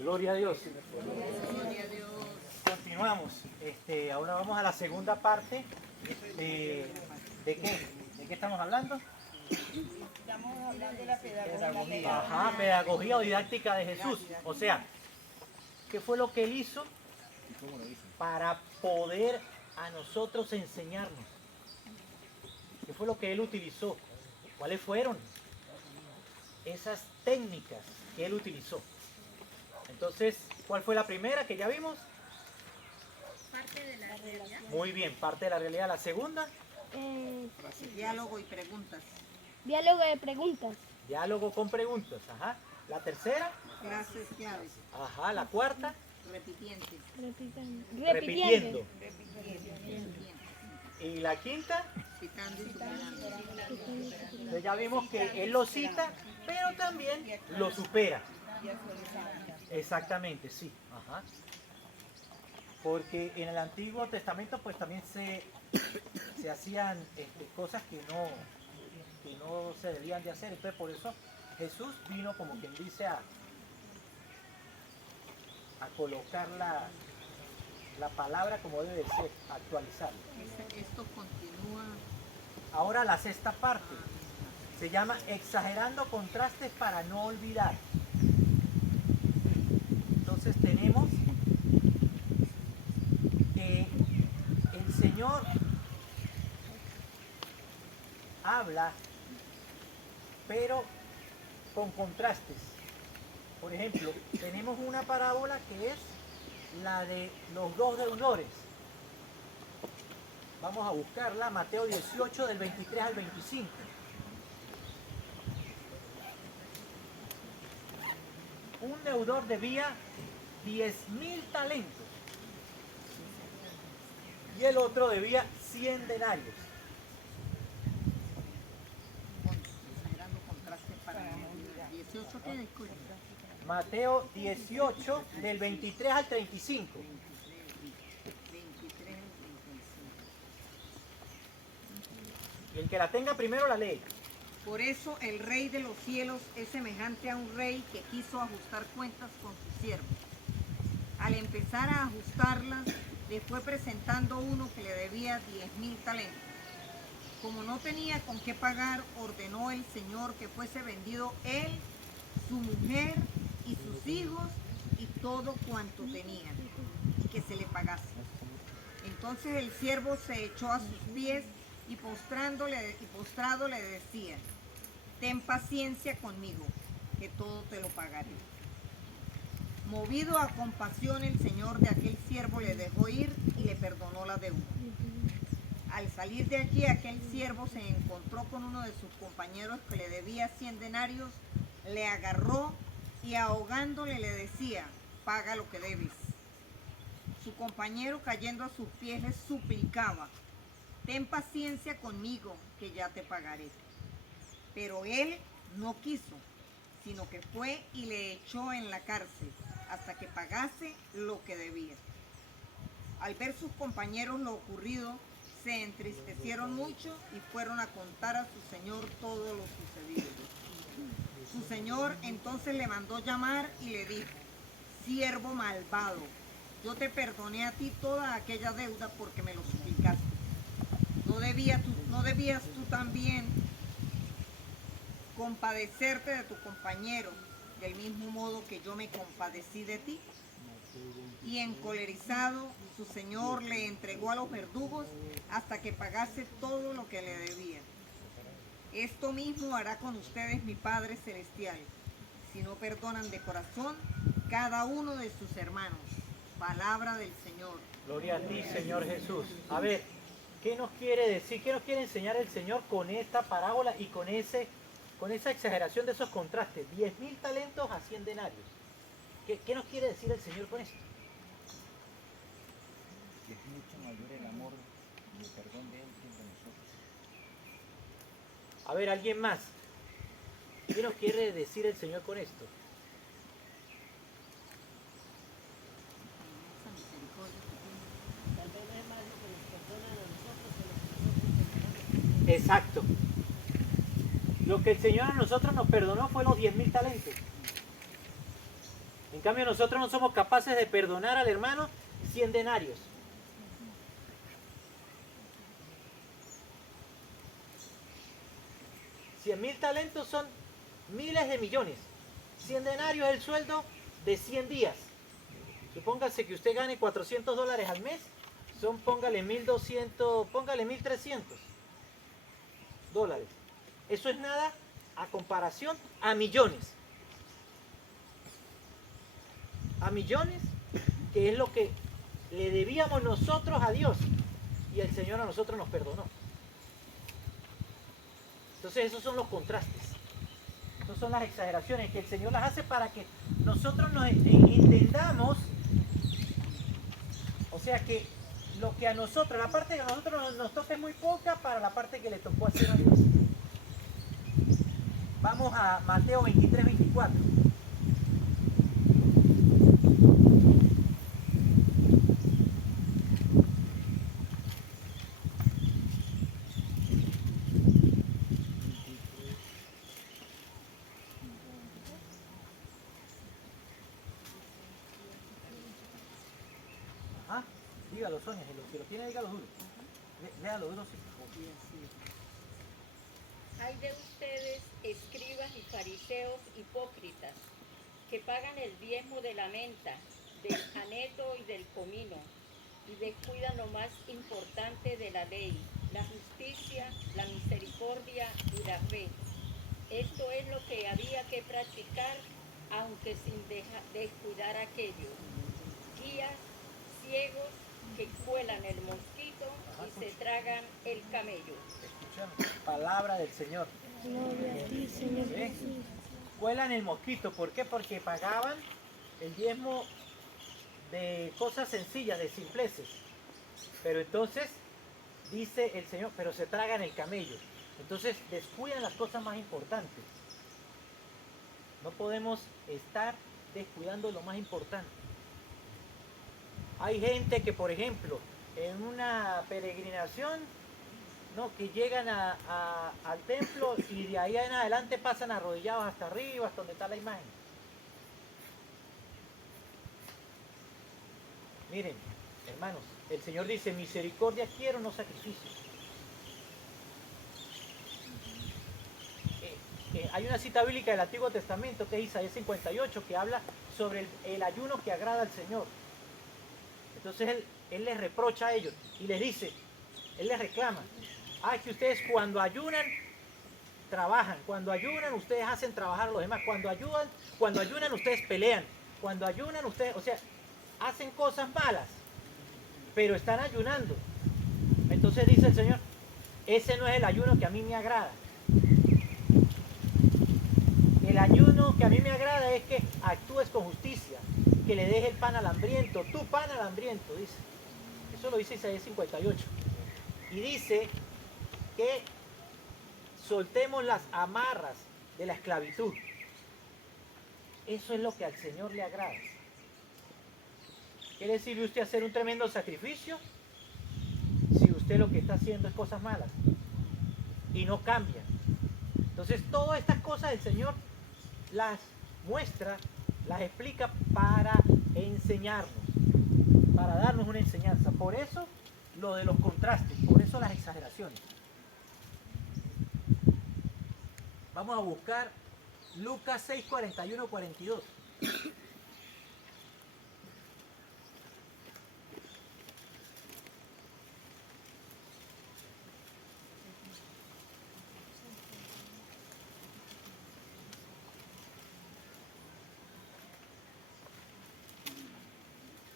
Gloria a Dios. Continuamos. Ahora vamos a la segunda parte. ¿De qué? ¿De qué estamos hablando? Estamos hablando de la pedagogía. Ajá, pedagogía o didáctica de Jesús. O sea, ¿qué fue lo que Él hizo para poder a nosotros enseñarnos? ¿Qué fue lo que Él utilizó? ¿Cuáles fueron esas técnicas que Él utilizó? Entonces, ¿cuál fue la primera que ya vimos? Parte de la realidad. Muy bien, parte de la realidad. La segunda, Diálogo y preguntas. Diálogo de preguntas. diálogo con preguntas. Ajá. La tercera, Clases claves. ajá. La cuarta, Repitientes. repitiendo. Repitientes. Y la quinta, Citando y superando. entonces ya vimos que Él lo cita, pero también lo supera. Exactamente, sí. Ajá. Porque en el Antiguo Testamento pues también se hacían cosas que no se debían de hacer. Entonces por eso Jesús vino, como quien dice, a colocar la palabra como debe de ser, a actualizarla. Esto continúa. Ahora la sexta parte se llama exagerando contrastes para no olvidar. Entonces tenemos que el Señor habla, pero con contrastes. Por ejemplo, tenemos una parábola que es la de los dos deudores. Vamos a buscarla, Mateo 18 del 23 al 25. Un deudor debía 10.000 talentos y el otro debía 100 denarios. Exagerando contrastes para no olvidar. 18 que después. Mateo 18 del 23 al 35. 23, 25. Y El que la tenga primero la lee. Por eso el rey de los cielos es semejante a un rey que quiso ajustar cuentas con sus siervos. Al empezar a ajustarlas, le fue presentando uno que le debía 10.000 talentos. Como no tenía con qué pagar, ordenó el Señor que fuese vendido él, su mujer y sus hijos y todo cuanto tenían, y que se le pagase. Entonces el siervo se echó a sus pies y postrado le decía: ten paciencia conmigo, que todo te lo pagaré. Movido a compasión, el señor de aquel siervo le dejó ir y le perdonó la deuda. Al salir de allí, aquel siervo se encontró con uno de sus compañeros que le debía 100 denarios, le agarró y ahogándole le decía: paga lo que debes. Su compañero, cayendo a sus pies, le suplicaba: ten paciencia conmigo, que ya te pagaré. Pero él no quiso, sino que fue y le echó en la cárcel hasta que pagase lo que debía. Al ver sus compañeros lo ocurrido, se entristecieron mucho y fueron a contar a su señor todo lo sucedido. Su señor entonces le mandó llamar y le dijo: siervo malvado, yo te perdoné a ti toda aquella deuda porque me lo suplicaste. ¿No debías tú también compadecerte de tu compañero del mismo modo que yo me compadecí de ti? Y encolerizado, su señor le entregó a los verdugos hasta que pagase todo lo que le debía. Esto mismo hará con ustedes mi Padre Celestial, si no perdonan de corazón cada uno de sus hermanos. Palabra del Señor. Gloria a ti, Señor Jesús. A ver, ¿qué nos quiere decir? ¿Qué nos quiere enseñar el Señor con esta parábola y con esa exageración de esos contrastes? 10.000 talentos a 100 denarios. ¿Qué nos quiere decir el Señor con esto? Que es mucho mayor el amor y el perdón de Él que el de nosotros. A ver, ¿alguien más? ¿Qué nos quiere decir el Señor con esto? Esa misericordia que tiene. Tal vez no es más lo que nos perdonan a nosotros que lo que nosotros perdonamos. Exacto. Lo que el Señor a nosotros nos perdonó fue los 10.000 talentos. En cambio, nosotros no somos capaces de perdonar al hermano 100 denarios. $100.000 talentos son miles de millones. 100 denarios es el sueldo de 100 días. Supóngase que usted gane $400 al mes, póngale 1.200, póngale 1.300 dólares. Eso es nada a comparación a millones. A millones, que es lo que le debíamos nosotros a Dios. Y el Señor a nosotros nos perdonó. Entonces esos son los contrastes. Esas son las exageraciones que el Señor las hace para que nosotros nos entendamos. O sea que lo que a nosotros, la parte que a nosotros nos toca es muy poca para la parte que le tocó hacer a Dios. Vamos a Mateo 23, 24. Ajá, dígalo, Sonia, si lo tiene, dígalo duro. Léalo duro, sí. Hay de ustedes, escribas y fariseos hipócritas, que pagan el diezmo de la menta, del aneto y del comino, y descuidan lo más importante de la ley, la justicia, la misericordia y la fe. Esto es lo que había que practicar, aunque sin descuidar aquello. Guías ciegos que cuelan el mosquito y se tragan el camello. Escuchamos, palabra del Señor. Gloria a ti, Señor ¿Sí? Jesús. Cuelan el mosquito, ¿por qué? Porque pagaban el diezmo de cosas sencillas, de simpleces. Pero entonces, dice el Señor, pero se tragan el camello. Entonces descuidan las cosas más importantes. No podemos estar descuidando lo más importante. Hay gente que, por ejemplo, en una peregrinación, ¿no?, que llegan al templo y de ahí en adelante pasan arrodillados hasta arriba, hasta donde está la imagen. Miren, hermanos, el Señor dice, misericordia quiero, no sacrificios. Hay una cita bíblica del Antiguo Testamento, que es Isaías 58, que habla sobre el ayuno que agrada al Señor. Entonces él les reprocha a ellos y les dice, él les reclama, que ustedes cuando ayunan, trabajan, cuando ayunan ustedes hacen trabajar a los demás, cuando ayunan ustedes pelean, cuando ayunan ustedes, o sea, hacen cosas malas, pero están ayunando. Entonces dice el Señor, ese no es el ayuno que a mí me agrada. El ayuno que a mí me agrada es que actúes con justicia, que le deje el pan al hambriento, tu pan al hambriento, dice. Eso lo dice Isaías 58. Y dice que soltemos las amarras de la esclavitud. Eso es lo que al Señor le agrada. ¿Qué le sirve a usted hacer un tremendo sacrificio si usted lo que está haciendo es cosas malas y no cambia? Entonces todas estas cosas el Señor las muestra, las explica para enseñarnos, para darnos una enseñanza. Por eso lo de los contrastes, por eso las exageraciones. Vamos a buscar Lucas 6, 41, 42.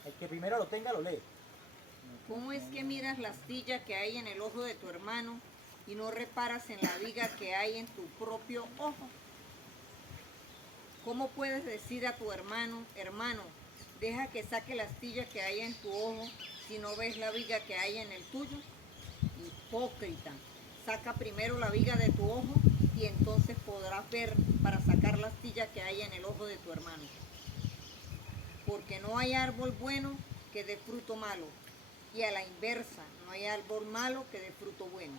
El que primero lo tenga lo lee. ¿Cómo es que miras la astilla que hay en el ojo de tu hermano y no reparas en la viga que hay en tu propio ojo? ¿Cómo puedes decir a tu hermano, hermano, deja que saque la astilla que hay en tu ojo si no ves la viga que hay en el tuyo? Hipócrita, saca primero la viga de tu ojo y entonces podrás ver para sacar la astilla que hay en el ojo de tu hermano. Porque no hay árbol bueno que dé fruto malo, y a la inversa, no hay árbol malo que dé fruto bueno.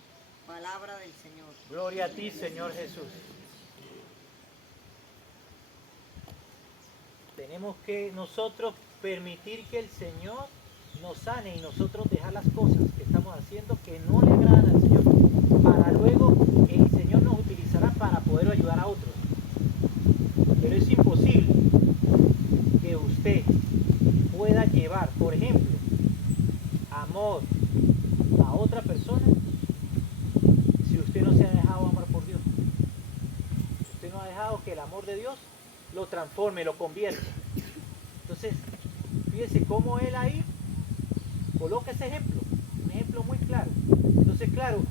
Palabra del Señor. Gloria a ti, Señor Jesús. Tenemos que nosotros permitir que el Señor nos sane y nosotros dejar las cosas que estamos haciendo que no le agradan al Señor, para luego el Señor nos utilizará para poder ayudar a otros. Pero es imposible que usted pueda llevar, por ejemplo, amor a otra persona si usted no se ha dejado amar por Dios. Usted no ha dejado que el amor de Dios lo transforme, lo convierta. Entonces, fíjese cómo él ahí coloca ese ejemplo, un ejemplo muy claro. Entonces, claro,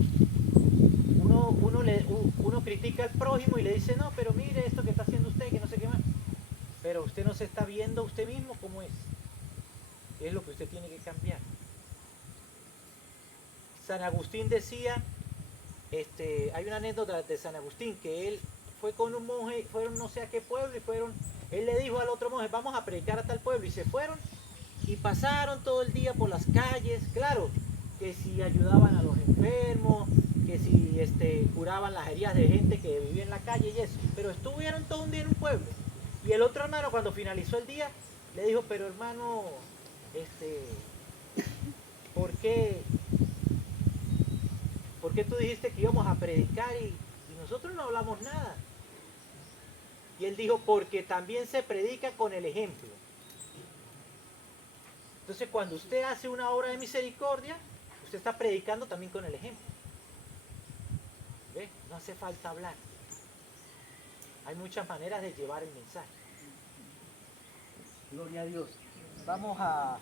uno critica al prójimo y le dice, no, pero mire esto que está haciendo usted, que no sé qué más. Pero usted no se está viendo usted mismo como es. Es lo que usted tiene que cambiar. San Agustín decía, hay una anécdota de San Agustín, que él fue con un monje, fueron no sé a qué pueblo, él le dijo al otro monje, vamos a predicar a tal pueblo, y se fueron, y pasaron todo el día por las calles, claro, que si ayudaban a los enfermos, que si curaban las heridas de gente que vivía en la calle y eso, pero estuvieron todo un día en un pueblo, y el otro hermano cuando finalizó el día, le dijo, pero hermano, ¿por qué tú dijiste que íbamos a predicar y nosotros no hablamos nada? Y él dijo, porque también se predica con el ejemplo. Entonces, cuando usted hace una obra de misericordia, usted está predicando también con el ejemplo. ¿Ve? No hace falta hablar. Hay muchas maneras de llevar el mensaje. Gloria a Dios. Vamos a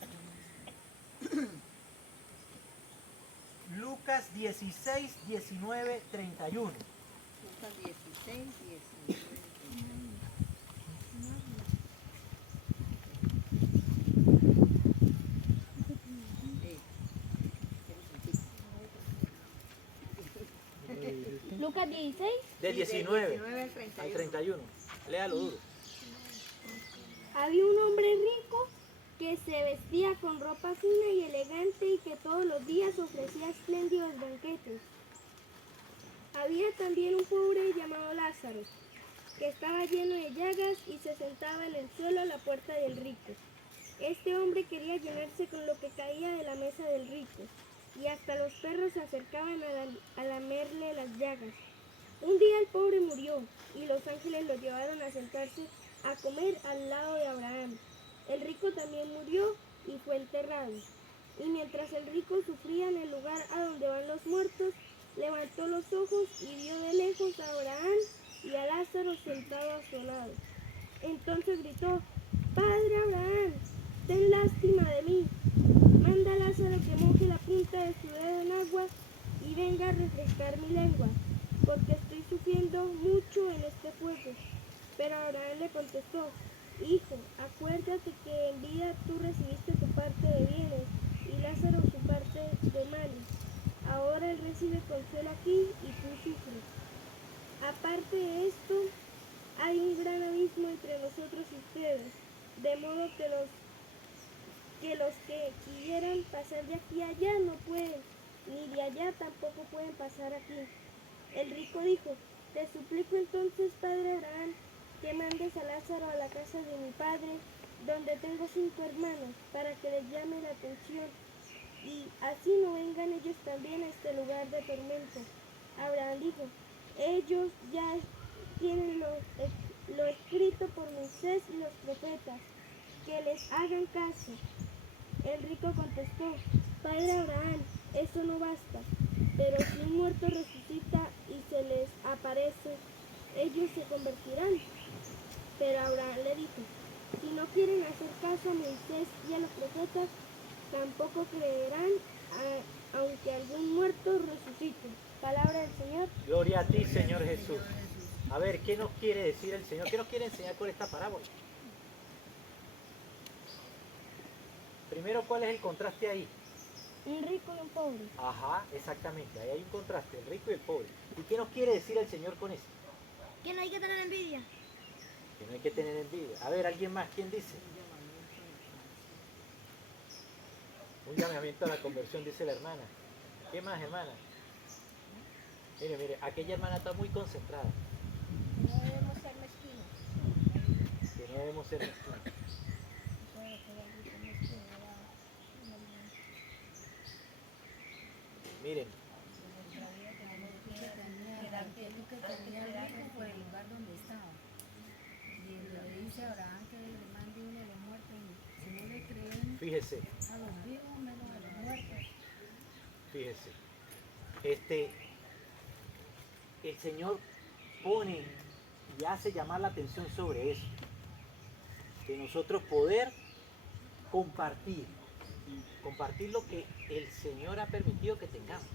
Lucas 16, 19, 31. Lucas 16, 19. Lucas 16. Del 19 al al 31. Léalo duro. Había un hombre rico que se vestía con ropa fina y elegante y que todos los días ofrecía espléndidos banquetes. Había también un pobre llamado Lázaro, que estaba lleno de llagas y se sentaba en el suelo a la puerta del rico. Este hombre quería llenarse con lo que caía de la mesa del rico, y hasta los perros se acercaban a lamerle las llagas. Un día el pobre murió, y los ángeles lo llevaron a sentarse a comer al lado de Abraham. El rico también murió y fue enterrado. Y mientras el rico sufría en el lugar a donde van los muertos, levantó los ojos y vio de lejos a Abraham y a Lázaro sentado a su lado. Entonces gritó, «Padre Abraham, ten lástima de mí. Manda a Lázaro que moje la punta de su dedo en agua y venga a refrescar mi lengua, porque estoy sufriendo mucho en este fuego». Pero Abraham le contestó, «Hijo, acuérdate que en vida tú recibiste tu parte de bienes y Lázaro su parte de males. Ahora él recibe consuelo aquí y tú sufres. Aparte de esto, hay un gran abismo entre nosotros y ustedes, de modo que los que quieran pasar de aquí a allá no pueden, ni de allá tampoco pueden pasar aquí». El rico dijo, «Te suplico entonces, padre Abraham, que mandes a Lázaro a la casa de mi padre, donde tengo 5 hermanos, para que les llame la atención, y así no vengan ellos también a este lugar de tormento». Abraham dijo, «Ellos ya tienen lo escrito por Moisés y los profetas, que les hagan caso». El rico contestó, «Padre Abraham, eso no basta, pero si un muerto resucita y se les aparece, ellos se convertirán». Pero Abraham le dijo, «Si no quieren hacer caso a Moisés y a los profetas, tampoco creerán aunque algún muerto resucite». Palabra del Señor. Gloria a ti, Señor Jesús. A ver, ¿qué nos quiere decir el Señor? ¿Qué nos quiere enseñar con esta parábola? Primero, ¿cuál es el contraste ahí? Un rico y un pobre. Ajá, exactamente. Ahí hay un contraste, el rico y el pobre. ¿Y qué nos quiere decir el Señor con esto? Que no hay que tener envidia. Que no hay que tener envidia. A ver, ¿alguien más? ¿Quién dice? Un llamamiento a la conversión, dice la hermana. ¿Qué más, hermana? Mire, mire, aquella hermana está muy concentrada. No debemos ser mezquinos. Que no debemos ser mezquinos. Puede quedar rico mezquino, ¿verdad? Miren, Era aquel que tenía rico por el lugar donde estaba. Y le dice a Abraham que le mande uno de los muertos. Si no le creen fíjese, a los vivos, menos a los muertos. fíjese. El Señor pone y hace llamar la atención sobre eso. De nosotros poder compartir lo que el Señor ha permitido que tengamos.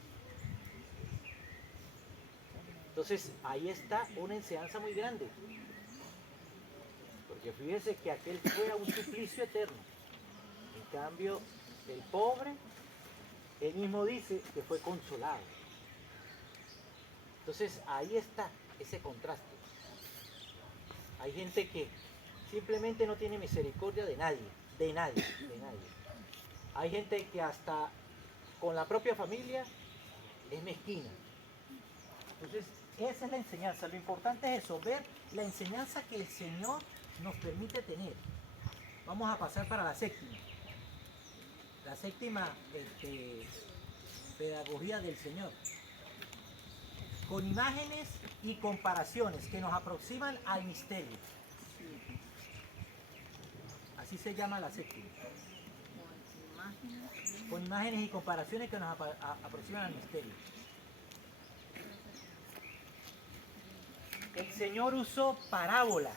Entonces ahí está una enseñanza muy grande. Porque fíjese que aquel fue a un suplicio eterno. En cambio, el pobre, él mismo dice que fue consolado. Entonces ahí está ese contraste. Hay gente que simplemente no tiene misericordia de nadie, de nadie, de nadie. Hay gente que hasta con la propia familia es mezquina. Entonces, esa es la enseñanza. Lo importante es eso, ver la enseñanza que el Señor nos permite tener. Vamos a pasar para la séptima. La séptima pedagogía del Señor. Con imágenes y comparaciones que nos aproximan al misterio. Así se llama la séptima. Con imágenes y comparaciones que nos aproximan al misterio. El Señor usó parábolas.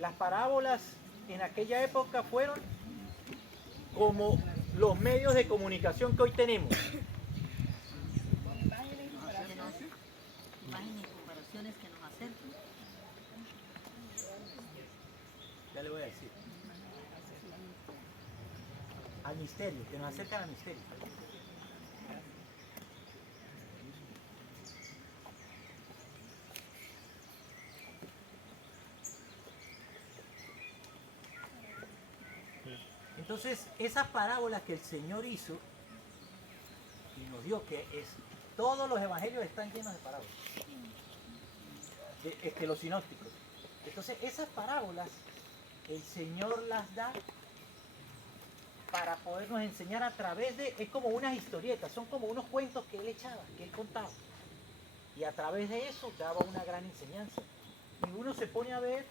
Las parábolas en aquella época fueron como los medios de comunicación que hoy tenemos. Imágenes y comparaciones que nos acercan. Ya le voy a decir. Al misterio, que nos acercan al misterio. Entonces, esas parábolas que el Señor hizo y nos dio, que es, todos los evangelios están llenos de parábolas, que los sinópticos. Entonces, esas parábolas el Señor las da para podernos enseñar a través de, es como unas historietas, son como unos cuentos que Él echaba, que Él contaba. Y a través de eso daba una gran enseñanza. Y uno se pone a ver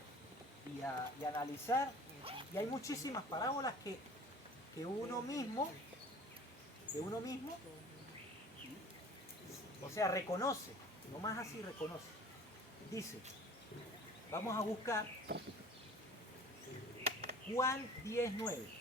y a analizar, y hay muchísimas parábolas que uno mismo, o sea, reconoce, nomás así reconoce. Dice, vamos a buscar Juan 10:9.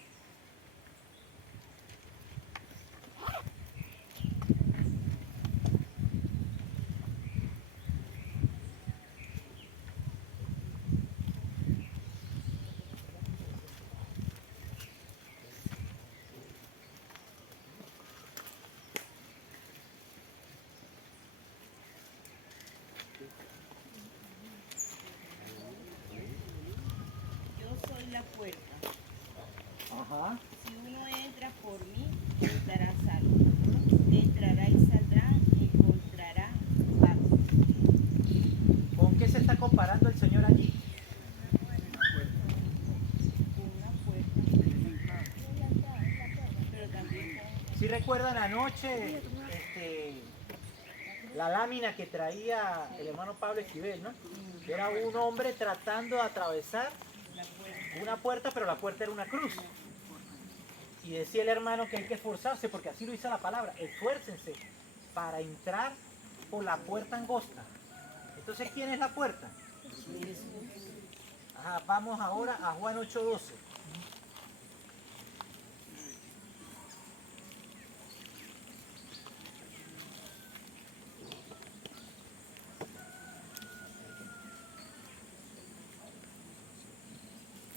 Yo soy la puerta. Ajá. Si uno entra por mí, estará salvo. Entrará y saldrá y encontrará paz. ¿Con qué se está comparando el Señor allí? Con una puerta. Pero también con Si recuerdan anoche la lámina que traía el hermano Pablo Esquivel, ¿no? Era un hombre tratando de atravesar una puerta, pero la puerta era una cruz. Y decía el hermano que hay que esforzarse, porque así lo dice la palabra, esfuércense para entrar por la puerta angosta. Entonces, ¿quién es la puerta? Ajá, vamos ahora a Juan 8:12.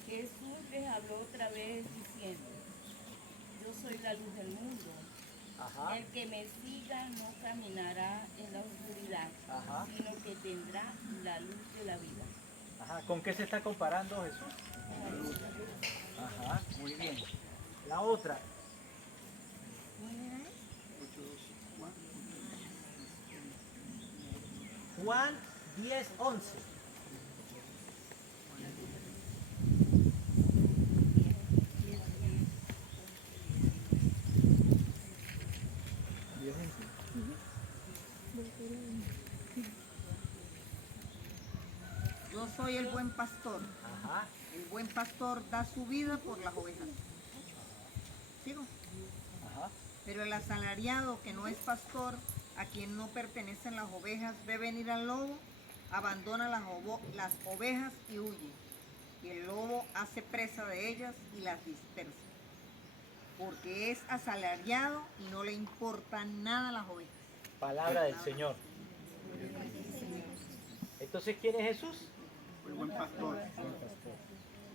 Jesús les habló otra vez diciendo, yo soy la luz del mundo. Ajá, El que me siga no caminará en la oscuridad, ajá, sino que tendrá la luz de la vida. ajá. ¿Con qué se está comparando Jesús? Ajá, muy bien. La otra. Juan 10:11. Yo soy el buen pastor. Ajá. El buen pastor da su vida por las ovejas. ¿Sigo? Ajá. Pero el asalariado que no es pastor, a quien no pertenecen las ovejas, ve venir al lobo, abandona las ovejas y huye. Y el lobo hace presa de ellas y las dispersa. Porque es asalariado y no le importa nada las ovejas. Palabra del Señor. Entonces, ¿quién es Jesús? El buen pastor.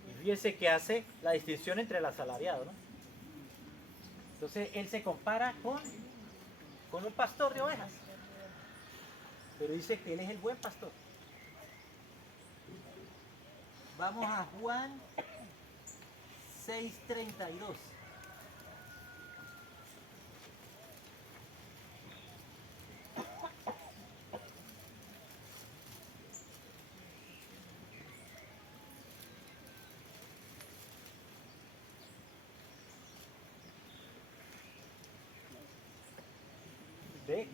Y fíjese que hace la distinción entre el asalariado, ¿no? Entonces, él se compara con un pastor de ovejas. Pero dice que él es el buen pastor. Vamos a Juan 6:32.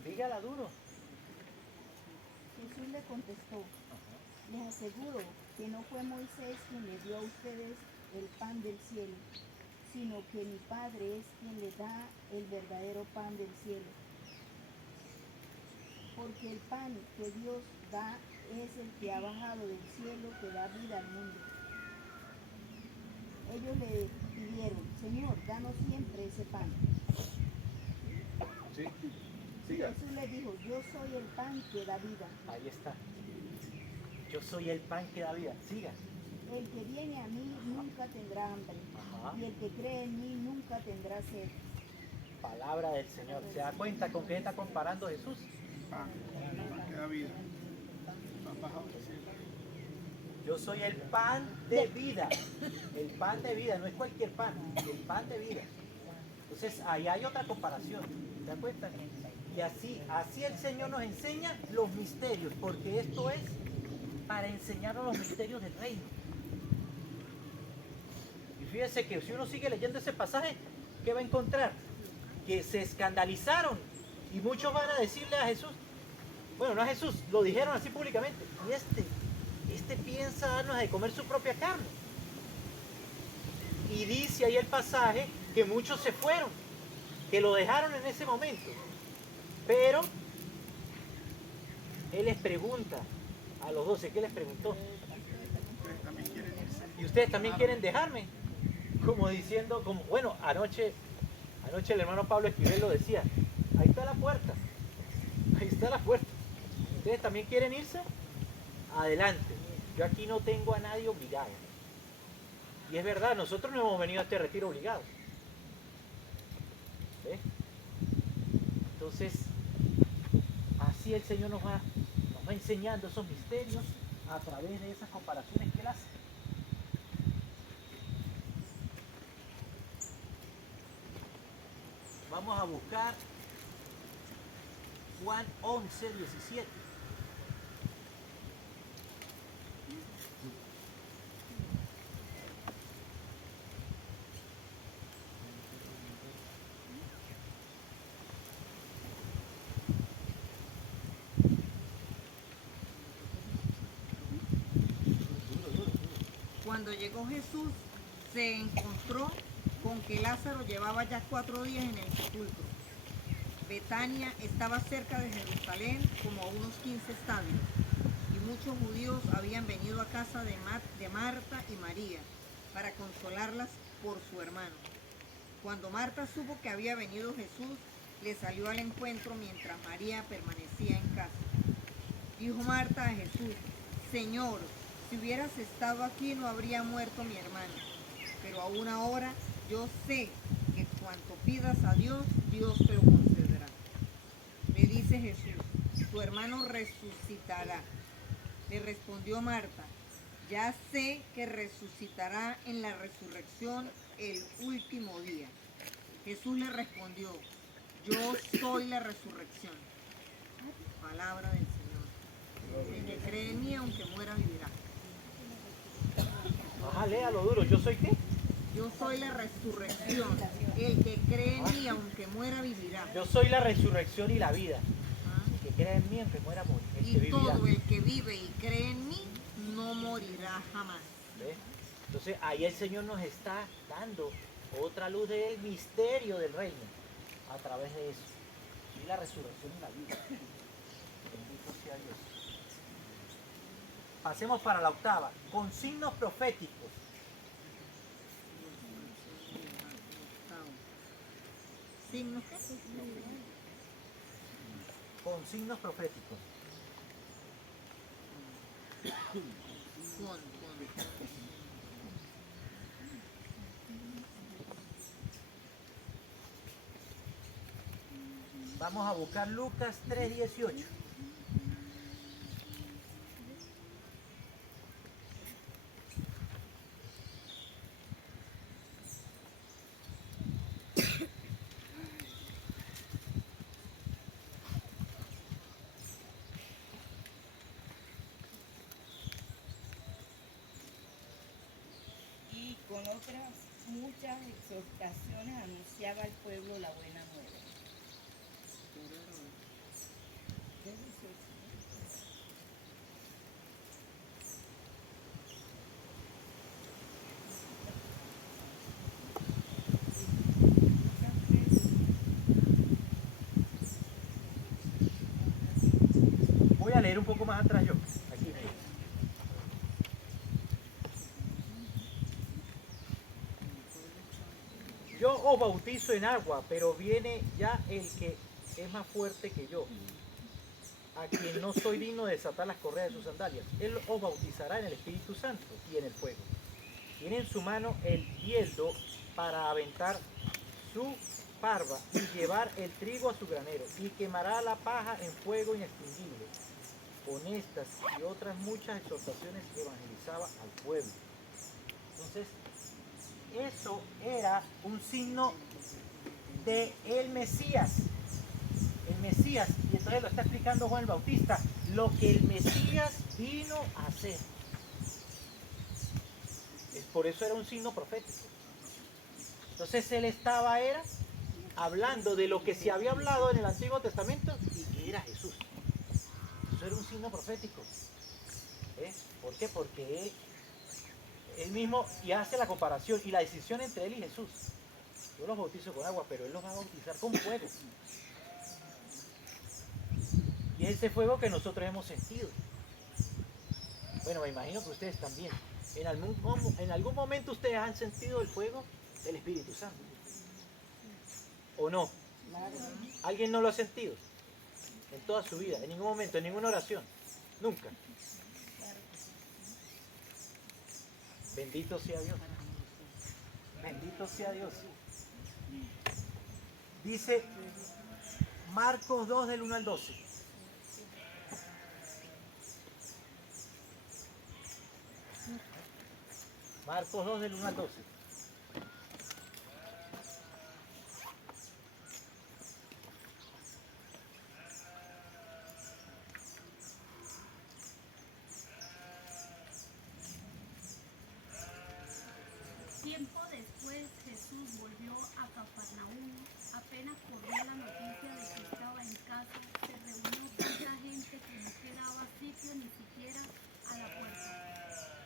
Dígala duro. Jesús le contestó, les aseguro que no fue Moisés quien le dio a ustedes el pan del cielo, sino que mi Padre es quien les da el verdadero pan del cielo. Porque el pan que Dios da es el que ha bajado del cielo, que da vida al mundo. Ellos le pidieron, Señor, danos siempre ese pan. Sí. Siga. Jesús les dijo, yo soy el pan que da vida. Ahí está. Yo soy el pan que da vida. Siga. El que viene a mí nunca tendrá hambre, Ajá. y el que cree en mí nunca tendrá sed. Palabra del Señor. ¿Se da cuenta con qué está comparando Jesús? Pan que da vida. Pan bajado del cielo. Yo soy el pan de vida. El pan de vida, no es cualquier pan, el pan de vida. Entonces, ahí hay otra comparación. ¿Se dan cuenta? Y así el Señor nos enseña los misterios, porque esto es para enseñarnos los misterios del reino. Y fíjense que si uno sigue leyendo ese pasaje, ¿qué va a encontrar? Que se escandalizaron y muchos van a decirle a Jesús, bueno, no a Jesús, lo dijeron así públicamente, y este piensa darnos de comer su propia carne. Y dice ahí el pasaje que muchos se fueron, que lo dejaron en ese momento. Pero Él les pregunta a los 12, ¿qué les preguntó? Ustedes también quieren irse. ¿Y ustedes también quieren dejarme? Como diciendo, como bueno, anoche el hermano Pablo Esquivel lo decía, ahí está la puerta, ahí está la puerta. ¿Ustedes también quieren irse? Adelante, yo aquí no tengo a nadie obligado. Y es verdad, nosotros no hemos venido a este retiro obligados. ¿Ve? Entonces, así el Señor nos va enseñando esos misterios a través de esas comparaciones que Él hace. Vamos a buscar Juan 11:17. Cuando llegó Jesús, se encontró con que Lázaro llevaba ya 4 días en el sepulcro. Betania estaba cerca de Jerusalén, como a unos 15 estadios, y muchos judíos habían venido a casa de Marta y María para consolarlas por su hermano. Cuando Marta supo que había venido Jesús, le salió al encuentro mientras María permanecía en casa. Dijo Marta a Jesús, Señor, si hubieras estado aquí no habría muerto mi hermano, pero aún ahora yo sé que cuanto pidas a Dios, Dios te lo concederá. Le dice Jesús, tu hermano resucitará. Le respondió Marta, ya sé que resucitará en la resurrección el último día. Jesús le respondió, yo soy la resurrección. Palabra del Señor. mí, aunque muera, vivirá. Ajá, léalo duro. ¿Yo soy qué? Yo soy la resurrección. El que cree en mí, aunque muera, vivirá. Yo soy la resurrección y la vida. ¿Ah? El que cree en mí, aunque muera, Y vivirá. todo el que vive y cree en mí, no morirá jamás. ¿Ve? Entonces ahí el Señor nos está dando otra luz del misterio del reino a través de eso. Y la resurrección y la vida. Bendito sea Dios. Pasemos para la octava. Con signos proféticos. ¿Signos qué? Con signos proféticos. Con. Vamos a buscar Lucas 3:18. Y con otras muchas exhortaciones anunciaba al pueblo la buena nueva. Voy a leer un poco más atrás yo. Aquí, mira. Yo os bautizo en agua, pero viene ya el que es más fuerte que yo, a quien no soy digno de desatar las correas de sus sandalias. Él os bautizará en el Espíritu Santo y en el fuego. Tiene en su mano el hieldo para aventar su parva y llevar el trigo a su granero, y quemará la paja en fuego inextinguible. Con estas y otras muchas exhortaciones evangelizaba al pueblo. Entonces, eso era un signo de el Mesías. El Mesías, y entonces lo está explicando Juan el Bautista, lo que el Mesías vino a hacer. Por eso era un signo profético. Entonces él era hablando de lo que se había hablado en el Antiguo Testamento y que era Jesús. Eso era un signo profético. ¿Por qué? Porque él mismo y hace la comparación y la decisión entre él y Jesús. Yo los bautizo con agua, pero él los va a bautizar con fuego. Y ese fuego que nosotros hemos sentido. Bueno, me imagino que ustedes también. En algún momento ustedes han sentido el fuego del Espíritu Santo. ¿O no? ¿Alguien no lo ha sentido? En toda su vida, en ningún momento, en ninguna oración. Nunca. Bendito sea Dios. Bendito sea Dios. Dice Marcos 2 del 1 al 12. Marcos 2 del 1 al 12. Tiempo después Jesús volvió a Cafarnaúm. Apenas corrió la noticia de que estaba en casa, se reunió tanta gente que no quedaba sitio ni siquiera a la puerta.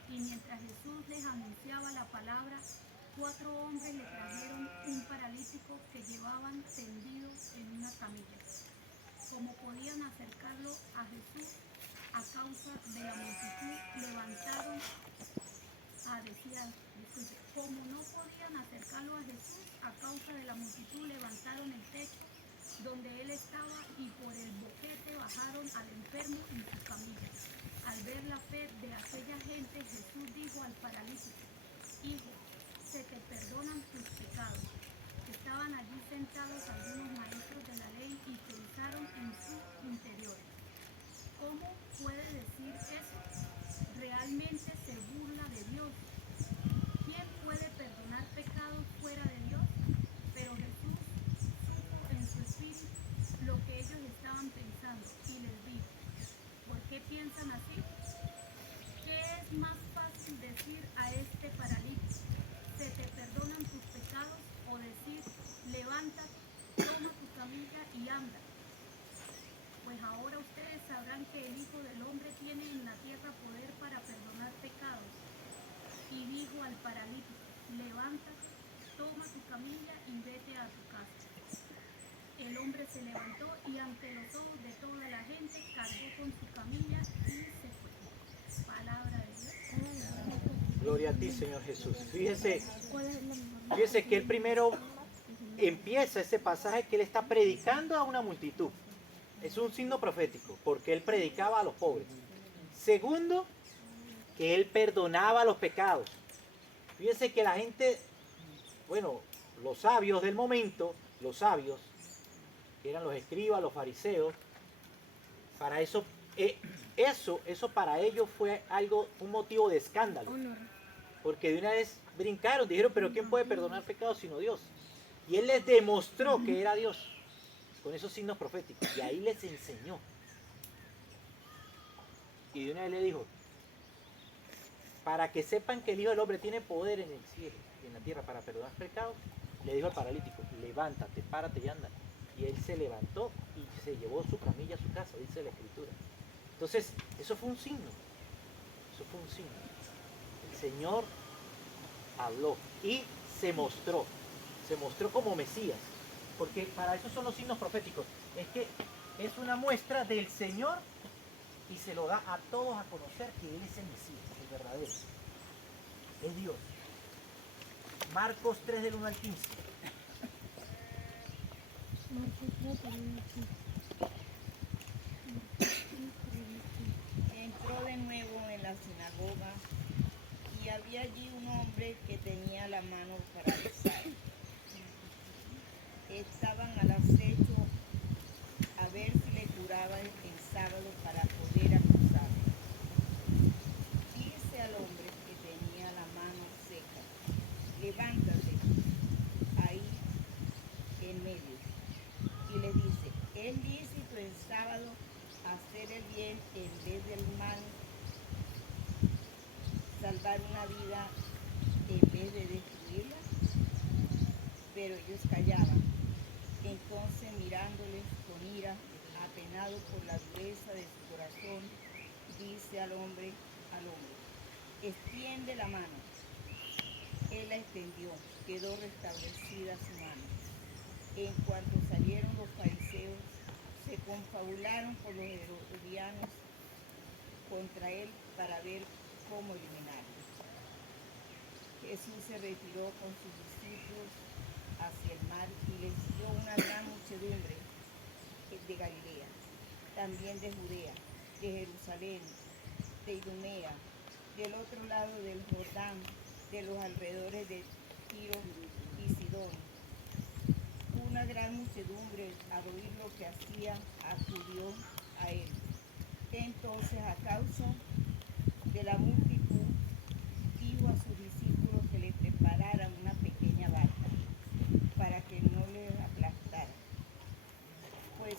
Y mientras Jesús les anunciaba la palabra, 4 hombres le trajeron un paralítico que llevaban tendido en una camilla. Como podían acercarlo a Jesús a causa de la multitud, levantaron como no podían acercarlo a Jesús a causa de la multitud, levantaron el techo donde él estaba y por el boquete bajaron al enfermo en su camilla. Al ver la fe de aquella gente, Jesús dijo al paralítico: Hijo, se te perdonan tus pecados. Estaban allí sentados algunos maestros de la ley y pensaron en su interior: ¿cómo puede decir eso? Realmente se burla de Dios. ¿Quién puede perdonar pecados fuera de Dios? Pero Jesús supo en su espíritu lo que ellos estaban pensando y les dijo: ¿por qué piensan que el Hijo del Hombre tiene en la tierra poder para perdonar pecados. Y dijo al paralítico, levántate, toma tu camilla y vete a tu casa. El hombre se levantó y ante los ojos de toda la gente cargó con su camilla y se fue. Palabra de Dios. Gloria a ti, Señor Jesús. Fíjese que él primero empieza ese pasaje que él está predicando a una multitud. Es un signo profético, porque él predicaba a los pobres. Segundo, que él perdonaba los pecados. Fíjese que la gente, bueno, los sabios del momento, los sabios, que eran los escribas, los fariseos, para eso, eso para ellos fue un motivo de escándalo. Porque de una vez brincaron, dijeron, pero ¿quién puede perdonar pecados sino Dios? Y él les demostró que era Dios, con esos signos proféticos, y ahí les enseñó. Y de una vez le dijo, para que sepan que el Hijo del Hombre tiene poder en el cielo y en la tierra para perdonar pecados, le dijo al paralítico, levántate, párate y anda. Y él se levantó y se llevó su camilla a su casa, dice la Escritura. Entonces, eso fue un signo. Eso fue un signo. El Señor habló y se mostró como Mesías, porque para eso son los signos proféticos. Es que es una muestra del Señor y se lo da a todos a conocer que Él es el Mesías, el verdadero. Es Dios. Marcos 3 del 1 al 15. Entró de nuevo en la sinagoga y había allí un hombre que tenía la mano paralizada. Estaban al acecho a ver si le curaban el sábado para poder acusarlo. Dice al hombre que tenía la mano seca, levántate ahí en medio. Y le dice, ¿es lícito el sábado hacer el bien en vez del mal, salvar una vida en vez de destruirla? Pero ellos callaban. Entonces, mirándoles con ira, apenado por la dureza de su corazón, dice al hombre, extiende la mano. Él la extendió, quedó restablecida su mano. En cuanto salieron los fariseos, se confabularon con los herodianos contra él para ver cómo eliminarlo. Jesús se retiró con sus discípulos hacia el mar y les siguió una gran muchedumbre de Galilea, también de Judea, de Jerusalén, de Idumea, del otro lado del Jordán, de los alrededores de Tiro y Sidón. Una gran muchedumbre, al oír lo que hacía, acudió a él. Entonces, a causa de la multitud, dijo a sus discípulos que le prepararan una pequeña barca para que no le aplastara. Pues,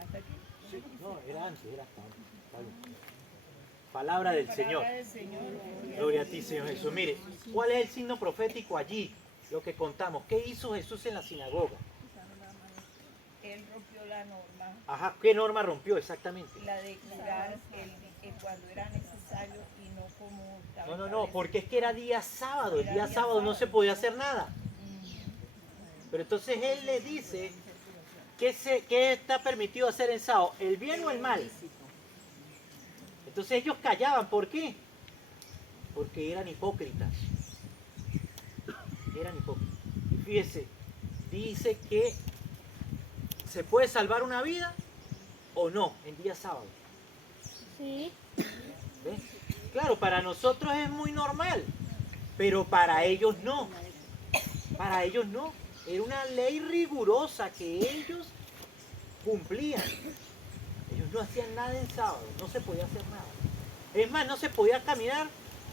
¿hasta aquí? Sí, no, era antes, era hasta antes. Palabra del Señor. Gloria a ti, Señor Jesús. Mire, ¿cuál es el signo profético allí? Lo que contamos. ¿Qué hizo Jesús en la sinagoga? Él rompió la norma. Ajá, ¿qué norma rompió exactamente? La de curar cuando era necesario y no como estaba. No, porque es que era día sábado. El día sábado no se podía hacer nada. Pero entonces Él le dice, ¿qué está permitido hacer en sábado? ¿El bien o el mal? Entonces ellos callaban. ¿Por qué? Porque eran hipócritas. Eran hipócritas. Y fíjese, dice que se puede salvar una vida o no en día sábado. Sí. ¿Ves? Claro, para nosotros es muy normal, pero para ellos no. Para ellos no. Era una ley rigurosa que ellos cumplían. Ellos no hacían nada en sábado, no se podía hacer nada. Es más, no se podía caminar.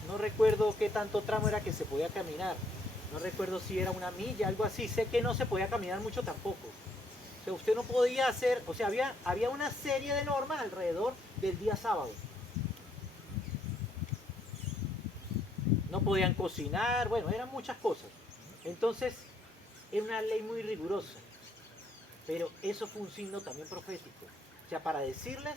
No recuerdo qué tanto tramo era que se podía caminar. No recuerdo si era una milla, algo así. Sé que no se podía caminar mucho tampoco. O sea, usted no podía hacer, o sea, había una serie de normas alrededor del día sábado. No podían cocinar, bueno, eran muchas cosas. Entonces, era una ley muy rigurosa. Pero eso fue un signo también profético. O sea, para decirles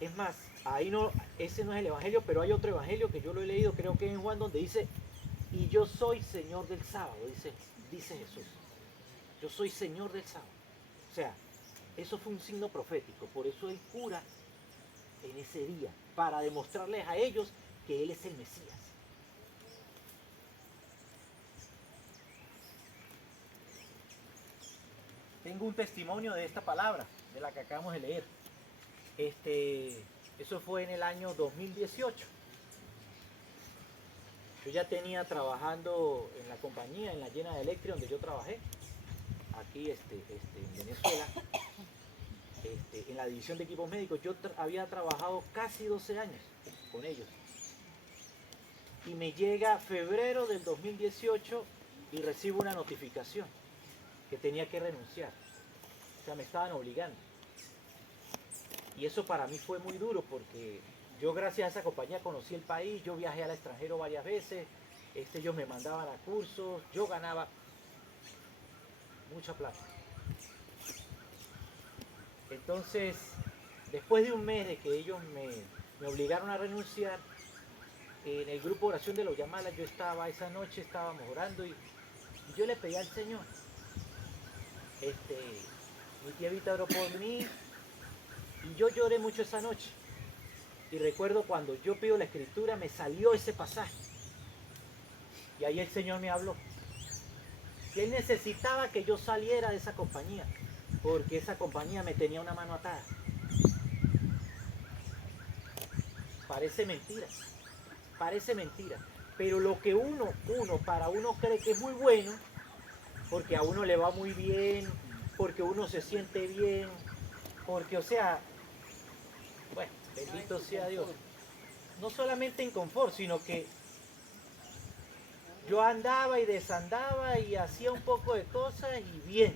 Es más, ahí no, ese no es el evangelio, pero hay otro evangelio que yo lo he leído, creo que es en Juan, donde dice, y yo soy Señor del sábado, dice Jesús. Yo soy Señor del sábado. O sea, eso fue un signo profético, por eso Él cura en ese día, para demostrarles a ellos que Él es el Mesías. Tengo un testimonio de esta palabra, de la que acabamos de leer. Eso fue en el año 2018. Yo ya tenía trabajando en la compañía, en la Llena de Electric, donde yo trabajé, aquí en Venezuela, en la división de equipos médicos. Yo había trabajado casi 12 años con ellos. Y me llega febrero del 2018 y recibo una notificación que tenía que renunciar. O sea, me estaban obligando. Y eso para mí fue muy duro porque yo gracias a esa compañía conocí el país, yo viajé al extranjero varias veces, ellos me mandaban a cursos, yo ganaba mucha plata. Entonces, después de un mes de que ellos me obligaron a renunciar, en el grupo de oración de los Yamala, yo estaba, esa noche estábamos orando y yo le pedí al Señor. Mi tía Vita oró por mí y yo lloré mucho esa noche. Y recuerdo cuando yo pido la escritura, me salió ese pasaje. Y ahí el Señor me habló. Y Él necesitaba que yo saliera de esa compañía, porque esa compañía me tenía una mano atada. Parece mentira, pero lo que para uno cree que es muy bueno, porque a uno le va muy bien, porque uno se siente bien, porque, o sea, bueno, bendito sea Dios. No solamente en confort, sino que yo andaba y desandaba y hacía un poco de cosas y bien.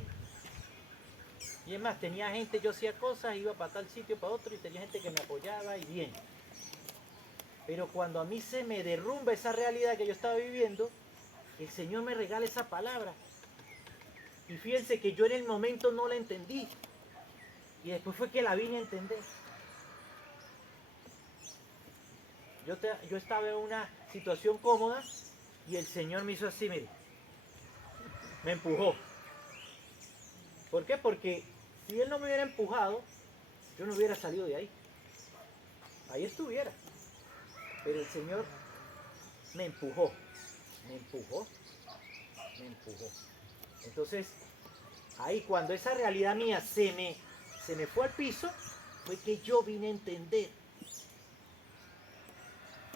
Y es más, tenía gente, yo hacía cosas, iba para tal sitio, para otro, y tenía gente que me apoyaba y bien. Pero cuando a mí se me derrumba esa realidad que yo estaba viviendo, el Señor me regala esa palabra. Y fíjense que yo en el momento no la entendí. Y después fue que la vine a entender. Yo estaba en una situación cómoda y el Señor me hizo así, mire. Me empujó. ¿Por qué? Porque si Él no me hubiera empujado, yo no hubiera salido de ahí. Ahí estuviera. Pero el Señor me empujó. Entonces, ahí cuando esa realidad mía se me fue al piso, fue que yo vine a entender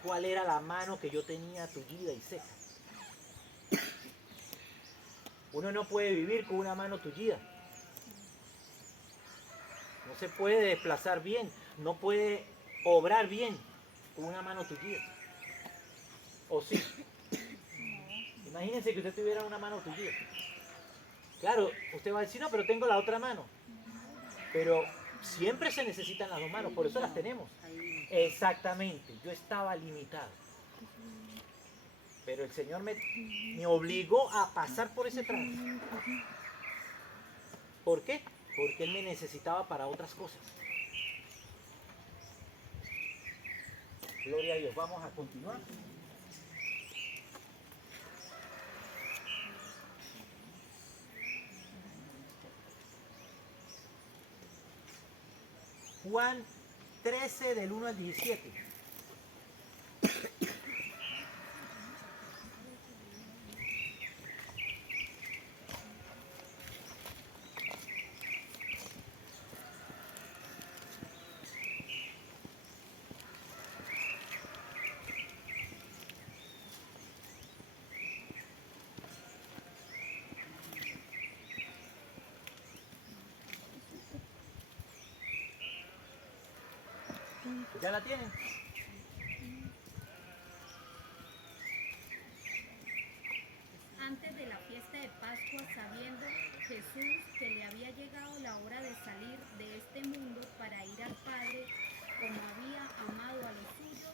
cuál era la mano que yo tenía tullida y seca. Uno no puede vivir con una mano tullida. No se puede desplazar bien, no puede obrar bien con una mano tullida. ¿O sí? Imagínense que usted tuviera una mano tullida. Claro, usted va a decir, no, pero tengo la otra mano. Pero siempre se necesitan las dos manos, por eso las tenemos. Exactamente, yo estaba limitado. Pero el Señor me obligó a pasar por ese tránsito. ¿Por qué? Porque Él me necesitaba para otras cosas. Gloria a Dios. Vamos a continuar. Juan 13 del 1 al 17. ¿Ya la tienen? Antes de la fiesta de Pascua, sabiendo Jesús que le había llegado la hora de salir de este mundo para ir al Padre, como había amado a los suyos,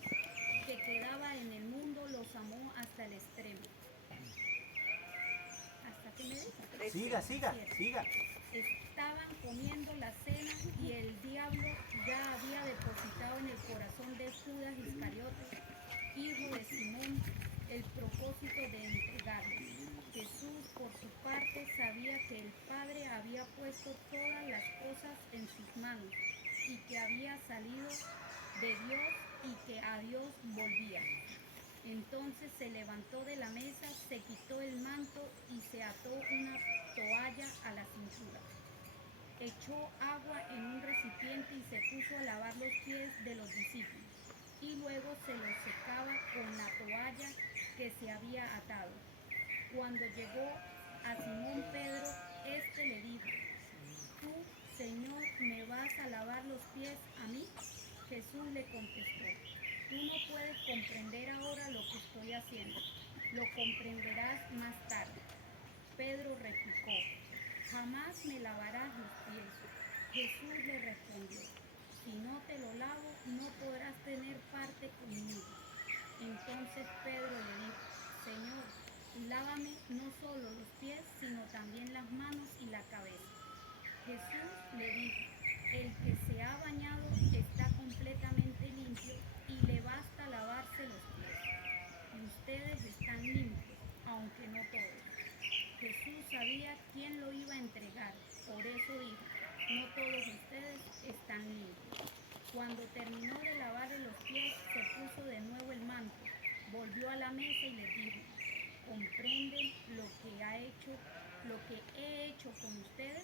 que quedaba en el mundo, los amó hasta el extremo. ¿Hasta qué me dice? Siga. Estaban comiendo la cena y el diablo ya había depositado en el corazón de Judas Iscariote, hijo de Simón, el propósito de entregarlo. Jesús, por su parte, sabía que el Padre había puesto todas las cosas en sus manos y que había salido de Dios y que a Dios volvía. Entonces se levantó de la mesa, se quitó el manto y se ató una toalla a la cintura. Echó agua en un recipiente y se puso a lavar los pies de los discípulos, y luego se los secaba con la toalla que se había atado. Cuando llegó a Simón Pedro, éste le dijo: ¿Tú, Señor, me vas a lavar los pies a mí? Jesús le contestó: Tú no puedes comprender ahora lo que estoy haciendo, lo comprenderás más tarde. Pedro replicó: Jamás me lavarás los pies. Jesús le respondió: Si no te lo lavo, no podrás tener parte conmigo. Entonces Pedro le dijo: Señor, lávame no solo los pies, sino también las manos y la cabeza. Jesús le dijo: El que se ha bañado está completamente limpio y le basta lavarse los pies. Y ustedes están limpios, aunque no todos. Jesús sabía quién lo iba a entregar, por eso dijo: No todos ustedes están limpios. Cuando terminó de lavarle los pies, se puso de nuevo el manto, volvió a la mesa y les dijo: ¿Comprenden lo que he hecho con ustedes?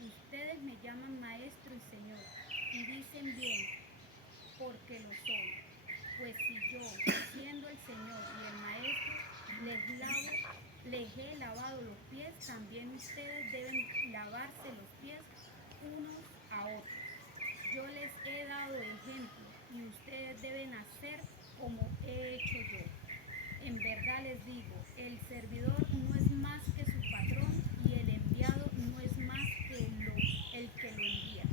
Ustedes me llaman maestro y señor, y dicen bien, porque lo soy. Pues si yo, siendo el Señor y el Maestro, les he lavado los pies, también ustedes deben lavarse los pies unos a otros. Yo les he dado ejemplo y ustedes deben hacer como he hecho yo. En verdad les digo, el servidor no es más que su patrón y el enviado no es más que el que lo envía.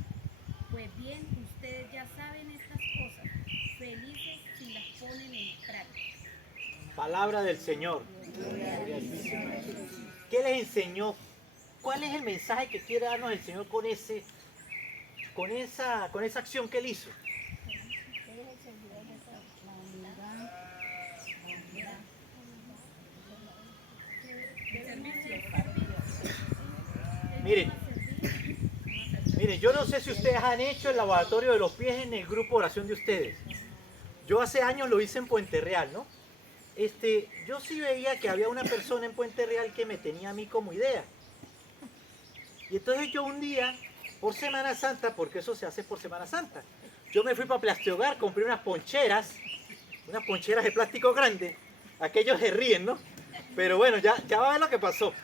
Pues bien, ustedes ya saben estas cosas, felices si las ponen en práctica. Palabra del Señor. ¿Qué les enseñó? ¿Cuál es el mensaje que quiere darnos el Señor con esa acción que él hizo? Miren, yo no sé si ustedes han hecho el lavatorio de los pies en el grupo de oración de ustedes. Yo hace años lo hice en Puente Real, ¿no? Yo sí veía que había una persona en Puente Real que me tenía a mí como idea. Y entonces yo un día, por Semana Santa, porque eso se hace por Semana Santa, yo me fui para Plastihogar, compré unas poncheras de plástico grande. Aquellos se ríen, ¿no? Pero bueno, ya va a ver lo que pasó.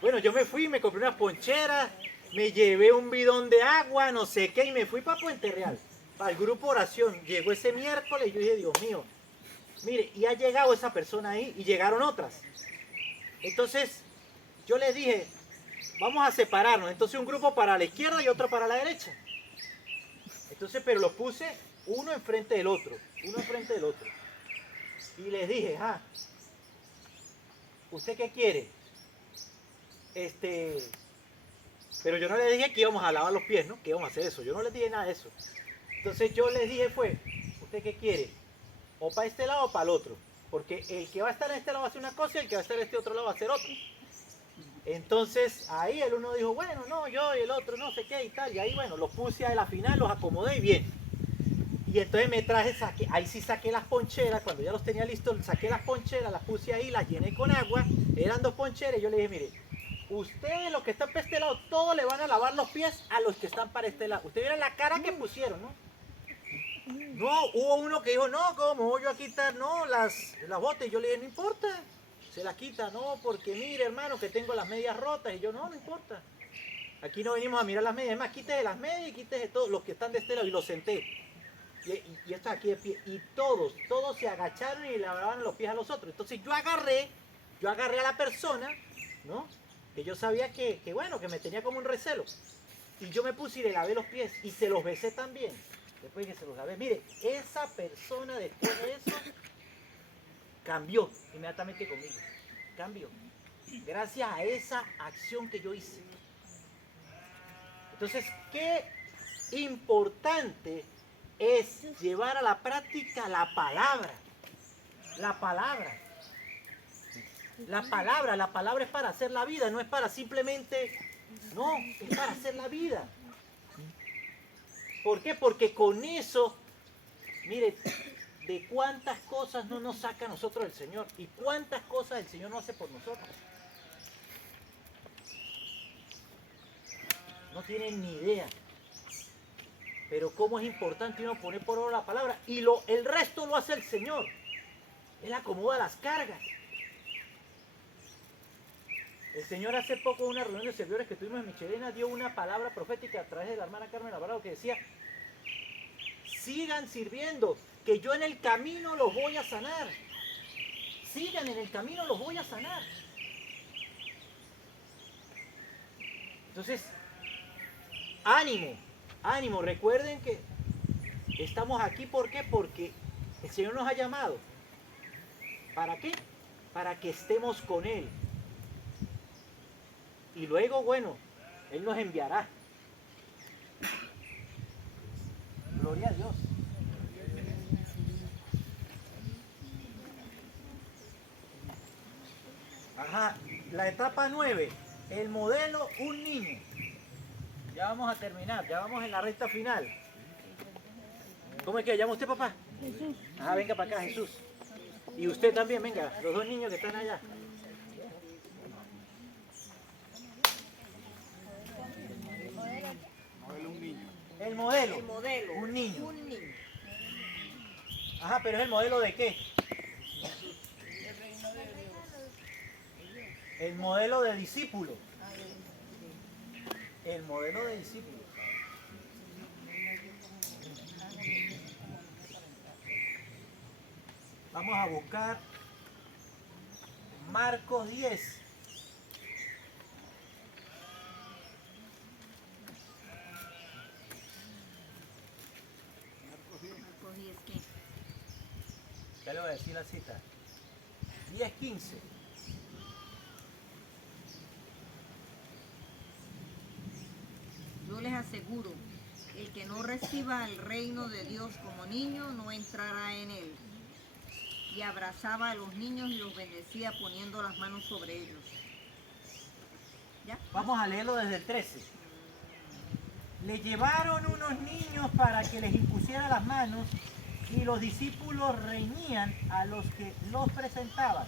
Bueno, yo me fui, me compré unas poncheras, me llevé un bidón de agua, no sé qué, y me fui para Puente Real, para el grupo oración. Llegó ese miércoles y yo dije: Dios mío, mire, y ha llegado esa persona ahí y llegaron otras. Entonces yo les dije: vamos a separarnos. Entonces un grupo para la izquierda y otro para la derecha. Entonces, pero los puse uno enfrente del otro. Y les dije: ¿usted qué quiere? Pero yo no les dije que íbamos a lavar los pies, ¿no? Que íbamos a hacer eso. Yo no les dije nada de eso. Entonces yo les dije ¿usted qué quiere? O para este lado o para el otro. Porque el que va a estar en este lado va a hacer una cosa y el que va a estar en este otro lado va a hacer otra. Entonces ahí el uno dijo: bueno, no, yo, y el otro no sé qué y tal. Y ahí, bueno, los puse a la final, los acomodé y bien. Y entonces me ahí sí saqué las poncheras, cuando ya los tenía listos, saqué las poncheras, las puse ahí, las llené con agua, eran 2 poncheras, y yo le dije: mire, ustedes los que están para este lado, todos le van a lavar los pies a los que están para este lado. Ustedes vieron la cara que pusieron, ¿no? No, hubo uno que dijo: no, ¿cómo voy yo a quitar, no, las botas? Y yo le dije: no importa, se las quita, no, porque mire, hermano, que tengo las medias rotas. Y yo: no importa, aquí no venimos a mirar las medias, es más, quítese las medias y quítese todos los que están de este lado. Y los senté. Y estos aquí de pie, y todos se agacharon y le lavaban los pies a los otros. Entonces yo agarré a la persona, ¿no? Que yo sabía que bueno, que me tenía como un recelo. Y yo me puse y le lavé los pies y se los besé también. Después que se los lavé, mire, esa persona después de eso cambió inmediatamente conmigo. Cambió. Gracias a esa acción que yo hice. Entonces, ¿qué importante es llevar a la práctica la palabra. La palabra. La palabra es para hacer la vida, no es para simplemente, no, es para hacer la vida. ¿Por qué? Porque con eso, mire, de cuántas cosas no nos saca a nosotros el Señor y cuántas cosas el Señor no hace por nosotros. No tienen ni idea. Pero cómo es importante uno poner por obra la palabra y el resto lo hace el Señor. Él acomoda las cargas. El Señor hace poco en una reunión de servidores que tuvimos en Michelena dio una palabra profética a través de la hermana Carmen Alvarado que decía: sigan sirviendo, que yo en el camino los voy a sanar. Sigan en el camino, los voy a sanar. Entonces, ánimo, ánimo. Recuerden que estamos aquí, ¿por qué? Porque el Señor nos ha llamado. ¿Para qué? Para que estemos con Él. Y luego, bueno, Él nos enviará. Gloria a Dios. Ajá, la etapa 9, el modelo un niño. Ya vamos a terminar, ya vamos en la recta final. ¿Cómo es que llama usted, papá? Jesús. Ah, venga para acá, Jesús. Y usted también, venga, los dos niños que están allá. El modelo. El modelo. Un niño. Un niño. Ajá, pero ¿es el modelo de qué? El modelo de discípulo. El modelo de discípulo. Vamos a buscar Marcos 10. Marcos 10, ¿qué? Ya le voy a decir la cita. 10:15. Yo les aseguro, el que no reciba el reino de Dios como niño no entrará en él. Y abrazaba a los niños y los bendecía poniendo las manos sobre ellos. ¿Ya? Vamos a leerlo desde el 13. Le llevaron unos niños para que les impusiera las manos y los discípulos reñían a los que los presentaban.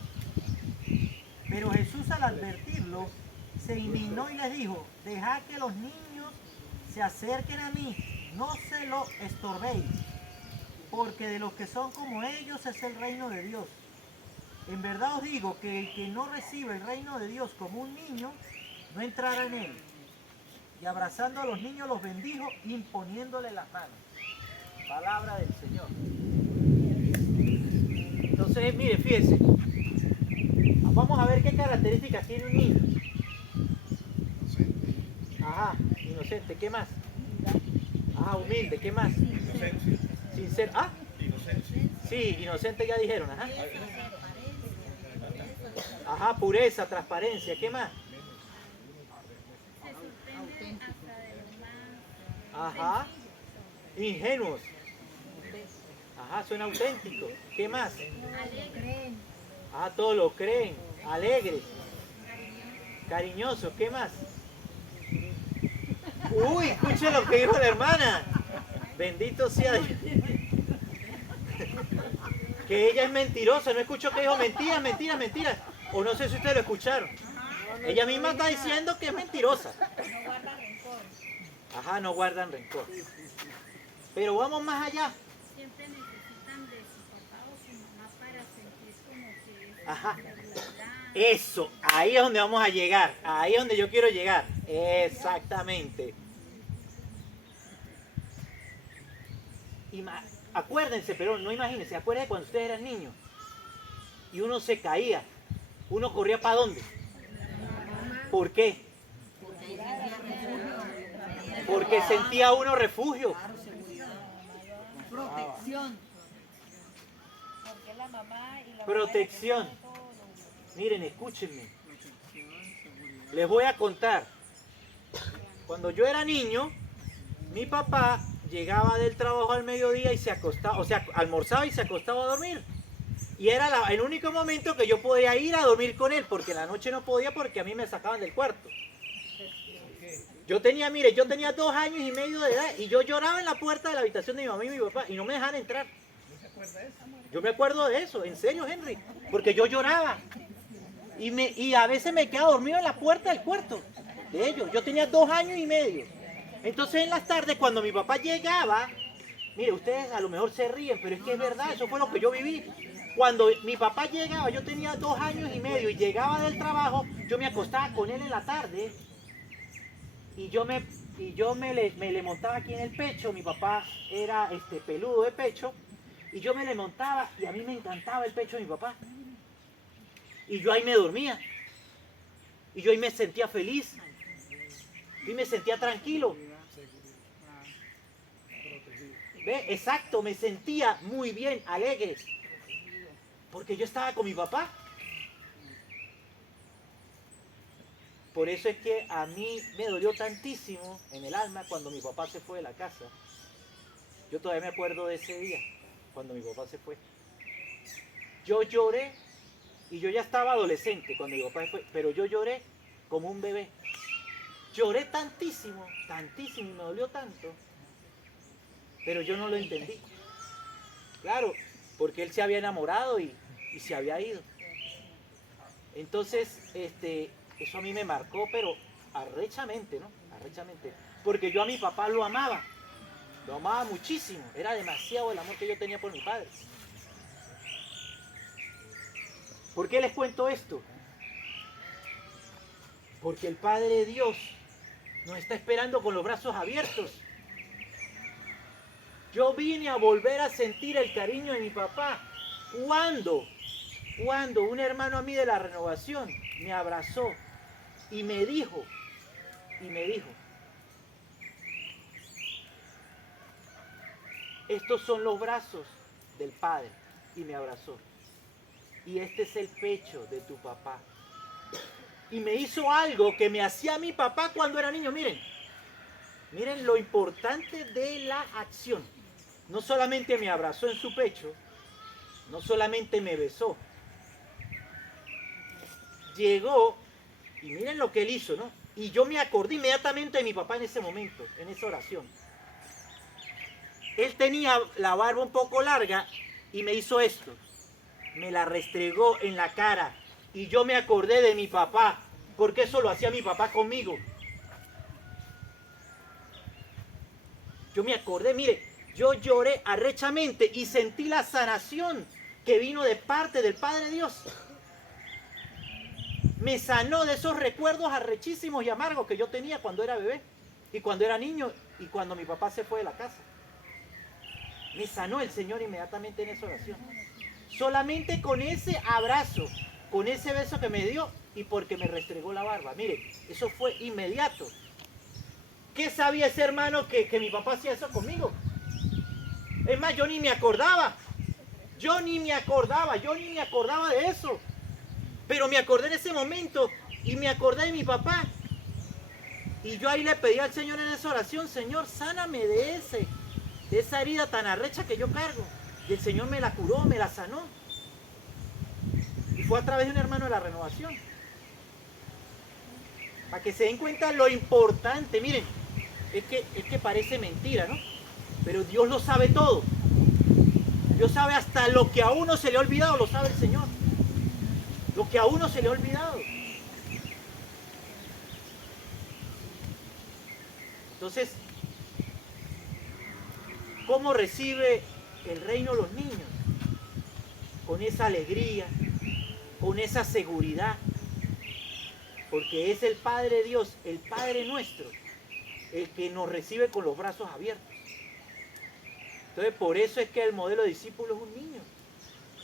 Pero Jesús, al advertirlo, se indignó y les dijo: dejad que los niños se acerquen a mí, no se lo estorbéis, porque de los que son como ellos es el reino de Dios. En verdad os digo que el que no recibe el reino de Dios como un niño, no entrará en él. Y abrazando a los niños los bendijo, imponiéndole las manos. Palabra del Señor. Entonces, mire, fíjense. Vamos a ver qué características tiene un niño. Ajá, inocente, ¿qué más? Ajá, humilde, ¿qué más? Sincero, ¿ah? Sí, inocente ya dijeron, ajá. Ajá, pureza, transparencia, ¿qué más? Se sorprende hasta de lo más Ajá, ingenuos. Ajá, son auténticos. ¿Qué más? alegre, Ajá, todos lo creen. Alegres. Cariñosos, ¿qué más? Uy, escuchen lo que dijo la hermana. Bendito sea Dios. Que ella es mentirosa. No escucho que dijo mentiras, mentiras, mentiras. O no sé si ustedes lo escucharon. Ella misma está diciendo que es mentirosa. No guarda rencor. Ajá, no guardan rencor. Pero vamos más allá. siempre necesitan de su papá o su mamá para sentir como que es Ajá. seguridad. Eso, ahí es donde vamos a llegar. Ahí es donde yo quiero llegar. Exactamente. Acuérdense, pero no imagínense, acuérdense cuando ustedes eran niños y uno se caía, uno corría ¿para dónde? ¿Por qué? Porque sentía uno refugio. Protección. Porque la mamá y la Protección. Miren, escúchenme. Les voy a contar. Cuando yo era niño, mi papá llegaba del trabajo al mediodía y se acostaba, o sea, almorzaba y se acostaba a dormir. Y era el único momento que yo podía ir a dormir con él, porque en la noche no podía porque a mí me sacaban del cuarto. Yo tenía, mire, yo tenía 2 años y medio de edad y yo lloraba en la puerta de la habitación de mi mamá y mi papá y no me dejaban entrar. Yo me acuerdo de eso, en serio, Henry, porque yo lloraba. Y a veces me quedaba dormido en la puerta del cuarto de ellos. Yo tenía 2 años y medio. Entonces en las tardes cuando mi papá llegaba, mire, ustedes a lo mejor se ríen, pero es que es verdad, eso fue lo que yo viví. Cuando mi papá llegaba, yo tenía 2 años y medio y llegaba del trabajo, yo me acostaba con él en la tarde y yo me le montaba aquí en el pecho. Mi papá era peludo de pecho y yo me le montaba y a mí me encantaba el pecho de mi papá. Y yo ahí me dormía. Y yo ahí me sentía feliz. Y me sentía tranquilo. ¿Ve? Exacto, me sentía muy bien, alegre. Porque yo estaba con mi papá. Por eso es que a mí me dolió tantísimo en el alma cuando mi papá se fue de la casa. Yo todavía me acuerdo de ese día, cuando mi papá se fue. Yo lloré. Y yo ya estaba adolescente cuando mi papá fue, pero yo lloré como un bebé. Lloré tantísimo, tantísimo, y me dolió tanto. Pero yo no lo entendí. Claro, porque él se había enamorado y se había ido. Entonces, eso a mí me marcó, pero arrechamente, ¿no? Arrechamente. Porque yo a mi papá lo amaba muchísimo. Era demasiado el amor que yo tenía por mi padre. ¿Por qué les cuento esto? Porque el Padre Dios nos está esperando con los brazos abiertos. Yo vine a volver a sentir el cariño de mi papá. Cuando un hermano a mí de la renovación me abrazó y me dijo, estos son los brazos del Padre, y me abrazó. Y este es el pecho de tu papá. Y me hizo algo que me hacía mi papá cuando era niño. Miren lo importante de la acción. No solamente me abrazó en su pecho, no solamente me besó. Llegó, y miren lo que él hizo, ¿no? Y yo me acordé inmediatamente de mi papá en ese momento, en esa oración. Él tenía la barba un poco larga y me hizo esto. Me la restregó en la cara y yo me acordé de mi papá, porque eso lo hacía mi papá conmigo. Yo me acordé, mire, yo lloré arrechamente y sentí la sanación que vino de parte del Padre Dios. Me sanó de esos recuerdos arrechísimos y amargos que yo tenía cuando era bebé y cuando era niño y cuando mi papá se fue de la casa. Me sanó el Señor inmediatamente en esa oración. Solamente con ese abrazo, con ese beso que me dio y porque me restregó la barba. Mire, eso fue inmediato. ¿Qué sabía ese hermano que mi papá hacía eso conmigo? Es más, yo ni me acordaba. Yo ni me acordaba de eso. Pero me acordé en ese momento y me acordé de mi papá. Y yo ahí le pedí al Señor en esa oración, Señor, sáname de esa herida tan arrecha que yo cargo. Y el Señor me la curó, me la sanó. Y fue a través de un hermano de la renovación. Para que se den cuenta lo importante. Miren, es que parece mentira, ¿no? Pero Dios lo sabe todo. Dios sabe hasta lo que a uno se le ha olvidado, lo sabe el Señor. Lo que a uno se le ha olvidado. Entonces, ¿cómo recibe el reino los niños? Con esa alegría, con esa seguridad. Porque es el Padre Dios, el Padre nuestro, el que nos recibe con los brazos abiertos. Entonces, por eso es que el modelo de discípulo es un niño.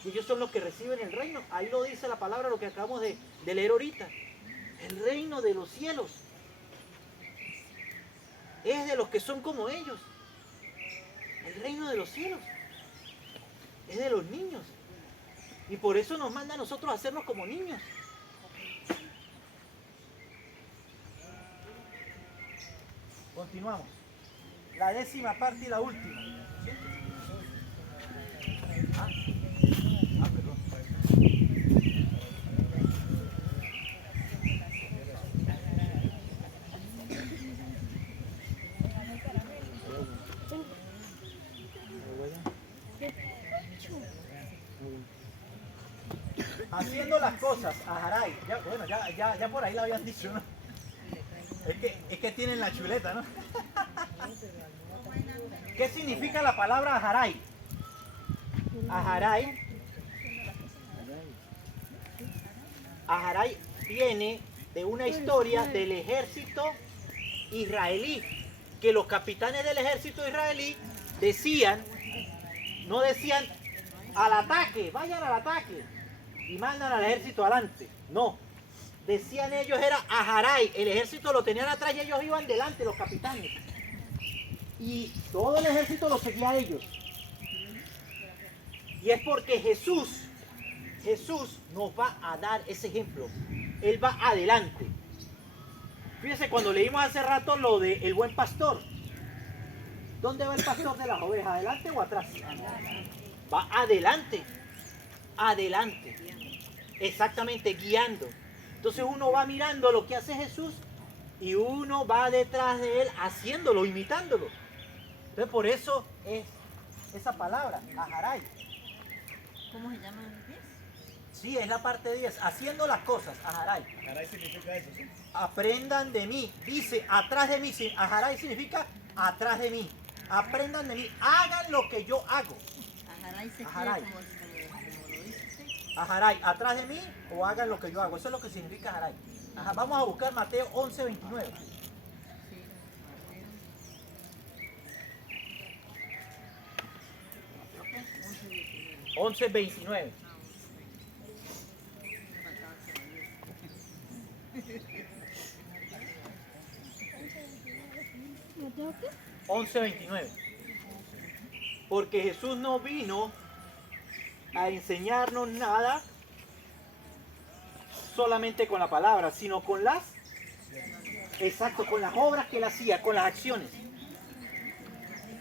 Y ellos son los que reciben el reino. Ahí lo dice la palabra, lo que acabamos de leer ahorita. El reino de los cielos es de los que son como ellos. El reino de los cielos es de los niños. Y por eso nos manda a nosotros a hacernos como niños. Continuamos. la 10ª parte y la última. ¿Sí? Perdón. Haciendo las cosas, ajaray. Bueno, ya por ahí lo habían dicho, ¿no? Es que tienen la chuleta, ¿no? ¿Qué significa la palabra ajaray? Ajaray viene de una historia del ejército israelí, que los capitanes del ejército israelí no decían al ataque, vayan al ataque y mandan al ejército adelante. No, decían ellos era ajaray, el ejército lo tenían atrás y ellos iban delante, los capitanes. Y todo el ejército lo seguía a ellos. Y es porque Jesús nos va a dar ese ejemplo. Él va adelante. Fíjense, cuando leímos hace rato lo de el buen pastor. ¿Dónde va el pastor de las ovejas? ¿Adelante o atrás? Va adelante. Adelante. Exactamente, guiando. Entonces uno va mirando lo que hace Jesús y uno va detrás de él haciéndolo, imitándolo. Entonces por eso es esa palabra, ajaray. ¿Cómo se llama el 10? Sí, es la parte 10, haciendo las cosas, ajaray. Ajaray significa eso, ¿sí? Aprendan de mí, dice atrás de mí, ajaray significa atrás de mí. Aprendan de mí, hagan lo que yo hago. Ajaray se Ajaray. como lo dice usted. Ajaray, atrás de mí o hagan lo que yo hago. Eso es lo que significa ajaray. Ajá, vamos a buscar Mateo 11:29. Sí, 11:29. ¿Mateo qué? 11:29. Porque Jesús no vino a enseñarnos nada solamente con la palabra, sino con las, exacto, con las obras que él hacía, con las acciones.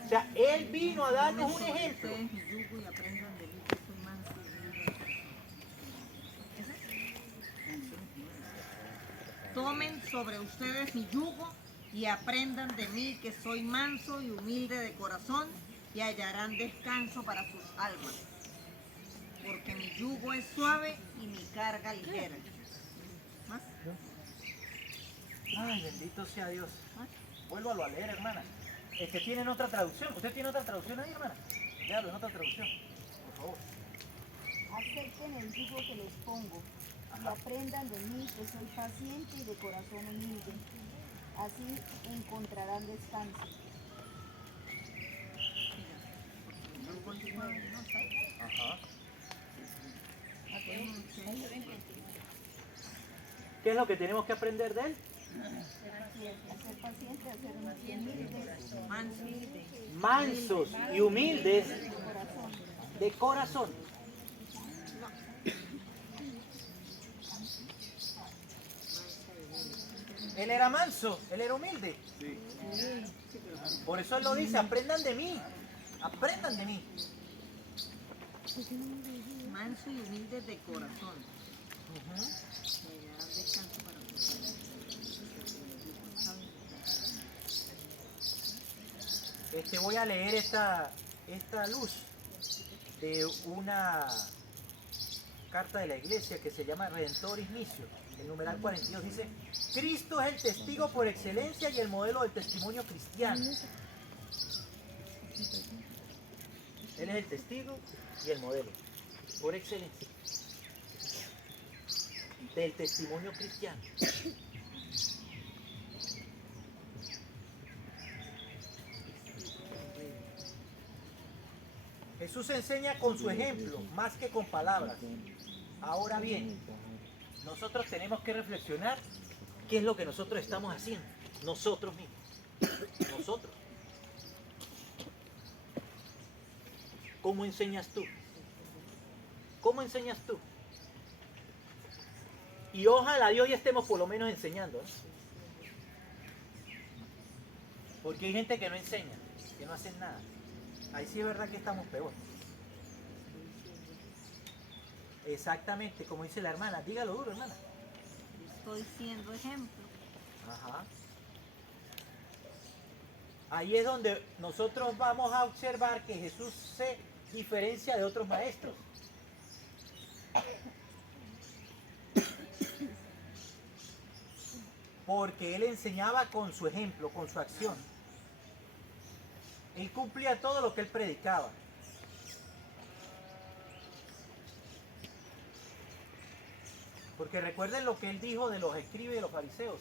O sea, él vino a darnos un ejemplo. Ustedes mi yugo y aprendan de mí que soy manso y humilde de corazón. Tomen sobre ustedes mi yugo y aprendan de mí que soy manso y humilde de corazón y hallarán descanso para sus almas. Porque mi yugo es suave y mi carga ligera. ¿Más? Ay, bendito sea Dios. ¿Más? Vuélvalo a leer, hermana. Es que tienen otra traducción. ¿Usted tiene otra traducción ahí, hermana? Léalo en otra traducción, por favor. Acepten el yugo que les pongo y aprendan de mí que soy paciente y de corazón humilde. Así encontrarán descanso. Ajá. ¿Qué es lo que tenemos que aprender de él? A ser paciente, a ser humilde, Mansos y humildes corazón. de corazón. Él era manso, él era humilde. Por eso él lo dice, aprendan de mí. Aprendan de mí. Manso y humilde de corazón. Y hallarán descanso para sus almas. Voy a leer esta luz de una carta de la iglesia que se llama Redentoris Missio. El numeral 42 dice: Cristo es el testigo por excelencia y el modelo del testimonio cristiano. Él es el testigo y el modelo por excelencia del testimonio cristiano. Jesús enseña con su ejemplo más que con palabras. Ahora bien, nosotros tenemos que reflexionar qué es lo que nosotros estamos haciendo. Nosotros mismos. Nosotros. ¿Cómo enseñas tú? ¿Cómo enseñas tú? Y ojalá Dios ya estemos por lo menos enseñando, ¿eh? Porque hay gente que no enseña. que no hacen nada. Ahí sí es verdad que estamos peor. Exactamente, como dice la hermana. Dígalo duro, hermana. Estoy siendo ejemplo. Ajá. Ahí es donde nosotros vamos a observar que Jesús se diferencia de otros maestros. Porque Él enseñaba con su ejemplo, con su acción. Él cumplía todo lo que Él predicaba. Porque recuerden lo que Él dijo de los escribas y de los fariseos.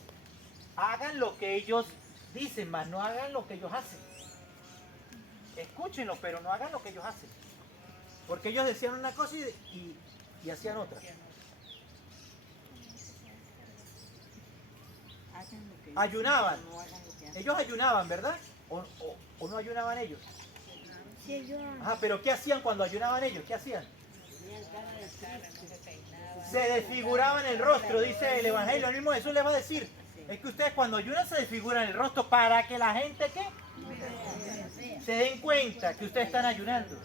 Hagan lo que ellos dicen, mas no hagan lo que ellos hacen. Escúchenlo, pero no hagan lo que ellos hacen. Porque ellos decían una cosa y hacían otra. Ayunaban. Ellos ayunaban, ¿verdad? ¿O no ayunaban ellos? Sí, ayunaban. Ajá, pero ¿qué hacían cuando ayunaban ellos? ¿Qué hacían? Se desfiguraban el rostro, dice el Evangelio. El mismo Jesús les va a decir. Es que ustedes cuando ayunan se desfiguran el rostro para que la gente, ¿qué? Se den cuenta que ustedes están ayunando.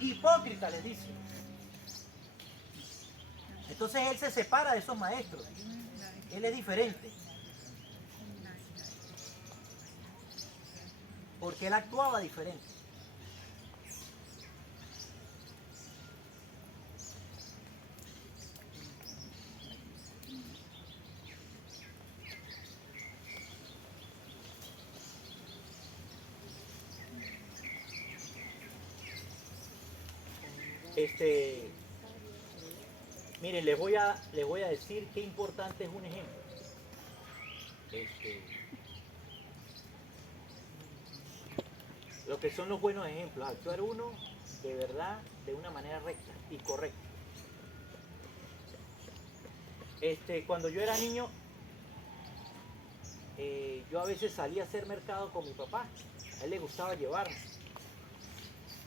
Hipócrita, les dice. Entonces Él se separa de esos maestros. Él es diferente. Porque Él actuaba diferente. Miren, les voy a decir qué importante es un ejemplo. Lo que son los buenos ejemplos, actuar uno de verdad, de una manera recta y correcta. Cuando yo era niño, yo a veces salía a hacer mercado con mi papá. A él le gustaba llevarme.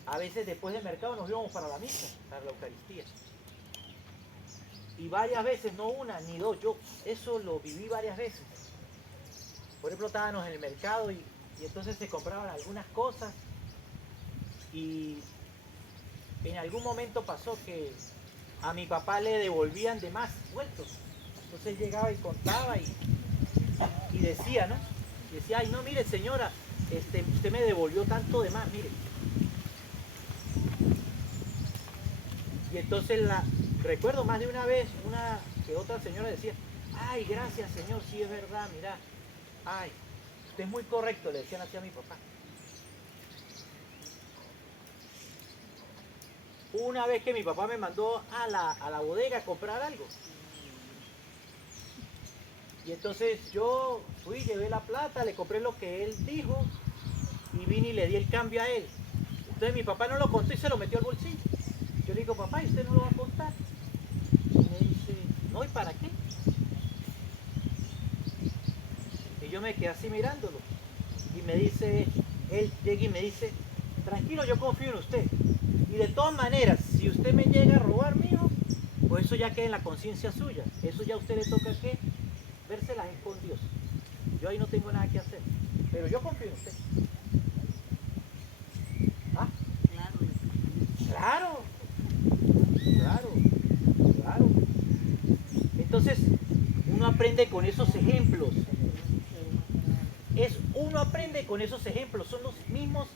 A veces después del mercado nos íbamos para la misa, para la Eucaristía. Y varias veces, no una ni dos, yo eso lo viví varias veces. Por ejemplo, estábamos en el mercado y entonces se compraban algunas cosas y en algún momento pasó que a mi papá le devolvían de más vueltos. Entonces él llegaba y contaba y decía, ¿no? Decía, ay no, mire señora, usted me devolvió tanto de más, mire. Y entonces recuerdo más de una vez, una que otra señora decía, ay gracias señor, sí es verdad, mira, ay, usted es muy correcto, le decían así a mi papá. Una vez que mi papá me mandó a la bodega a comprar algo. Y entonces yo fui, llevé la plata, le compré lo que él dijo y vine y le di el cambio a él. Entonces mi papá no lo contó y se lo metió al bolsillo. Yo le digo, papá, ¿y usted no lo va a contar? Y me dice, no, ¿y para qué? Y yo me quedé así mirándolo. Y me dice, él llega y me dice, tranquilo, yo confío en usted. Y de todas maneras, si usted me llega a robar, mijo, pues eso ya queda en la conciencia suya. Eso ya a usted le toca que vérselas con Dios. Yo ahí no tengo nada que hacer. Pero yo confío en usted. ¿Ah? Claro. Claro. Entonces, uno aprende con esos ejemplos. Uno aprende con esos ejemplos. Son los mismos,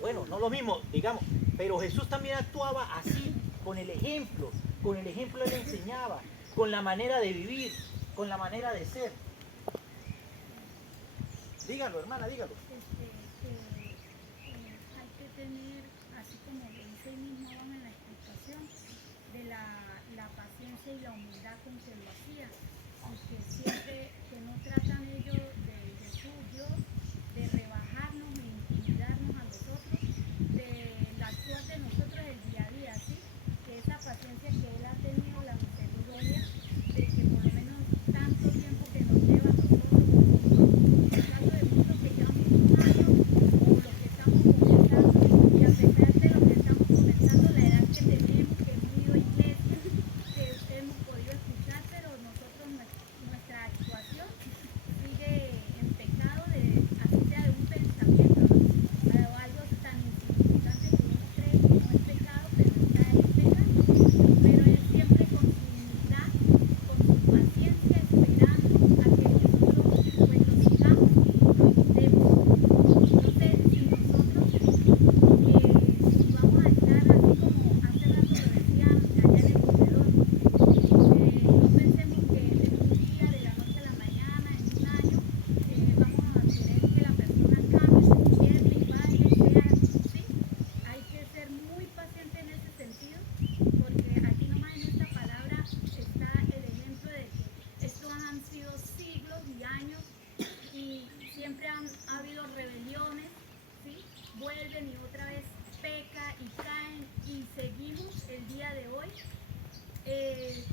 bueno, no los mismos, digamos, pero Jesús también actuaba así, con el ejemplo. Con el ejemplo Él enseñaba, con la manera de vivir, con la manera de ser. Dígalo, hermana, dígalo. Hay que tener, así como lo dice el mismo Juan en la explicación, de la paciencia y la humildad con que lo hacía. Porque siempre que no tratan ellos de Jesús, Dios, de rebajarnos, de intimidarnos a nosotros, del actuar de nosotros el día a día, ¿sí? Que esa paciencia que Él ha tenido, la misericordia, de que por lo menos tanto tiempo que nos lleva a nosotros, en el caso de muchos que llevamos un año, o lo que estamos comenzando, y a pesar de lo que estamos comenzando, la edad que tenemos, que hemos ido a iglesias, que hemos podido escuchar, pero nosotros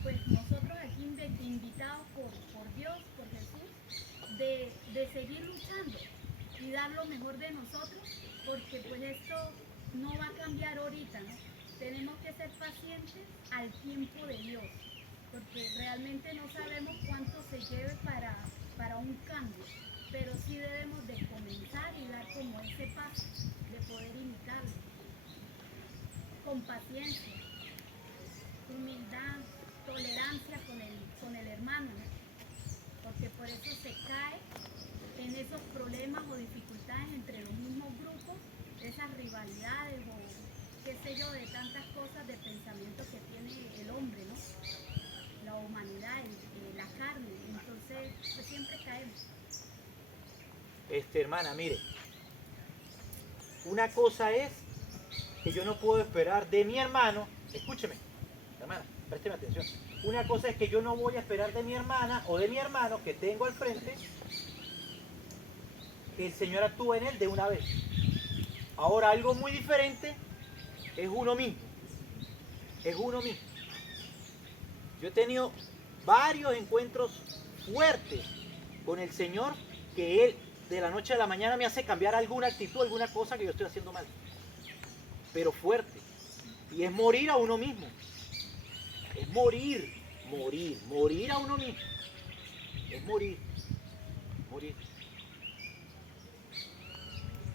pues nosotros aquí invitados por Dios, por Jesús, de seguir luchando y dar lo mejor de nosotros, porque pues esto no va a cambiar ahorita, ¿no? Tenemos que ser pacientes al tiempo de Dios, porque realmente no sabemos cuánto se lleve para un cambio, pero sí debemos de comenzar y dar como ese paso de poder imitarlo, con paciencia, humildad, tolerancia con el hermano, ¿no? Porque por eso se cae en esos problemas o dificultades entre los mismos grupos, esas rivalidades o qué sé yo, de tantas cosas de pensamiento que tiene el hombre, ¿no? La humanidad, la carne, entonces pues siempre caemos. Hermana, mire, una cosa es que yo no puedo esperar de mi hermano, escúcheme, hermana, présteme atención. Una cosa es que yo no voy a esperar de mi hermana o de mi hermano que tengo al frente que el Señor actúe en él de una vez. Ahora, algo muy diferente es uno mismo. Es uno mismo. Yo he tenido varios encuentros fuertes con el Señor que Él de la noche a la mañana me hace cambiar alguna actitud, alguna cosa que yo estoy haciendo mal. Pero fuerte. Y es morir a uno mismo. Es morir a uno mismo. Es morir.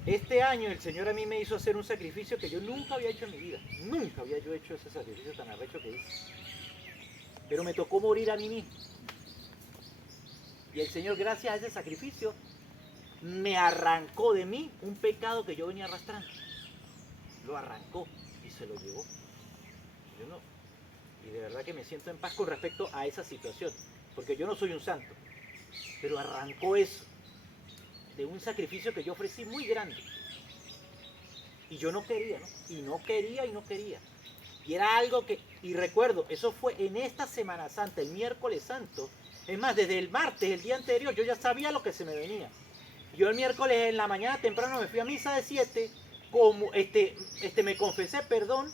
Este año el Señor a mí me hizo hacer un sacrificio que yo nunca había hecho en mi vida. Nunca había yo hecho ese sacrificio tan arrecho que hice. Pero me tocó morir a mí mismo. Y el Señor, gracias a ese sacrificio, me arrancó de mí un pecado que yo venía arrastrando. Lo arrancó y se lo llevó. Yo no. Y de verdad que me siento en paz con respecto a esa situación. Porque yo no soy un santo. Pero arrancó eso. De un sacrificio que yo ofrecí muy grande. Y yo no quería, ¿no? Y no quería. Y era algo que, y recuerdo, eso fue en esta Semana Santa, el miércoles santo. Es más, desde el martes, el día anterior, yo ya sabía lo que se me venía. Yo el miércoles en la mañana temprano me fui a misa de 7, me confesé perdón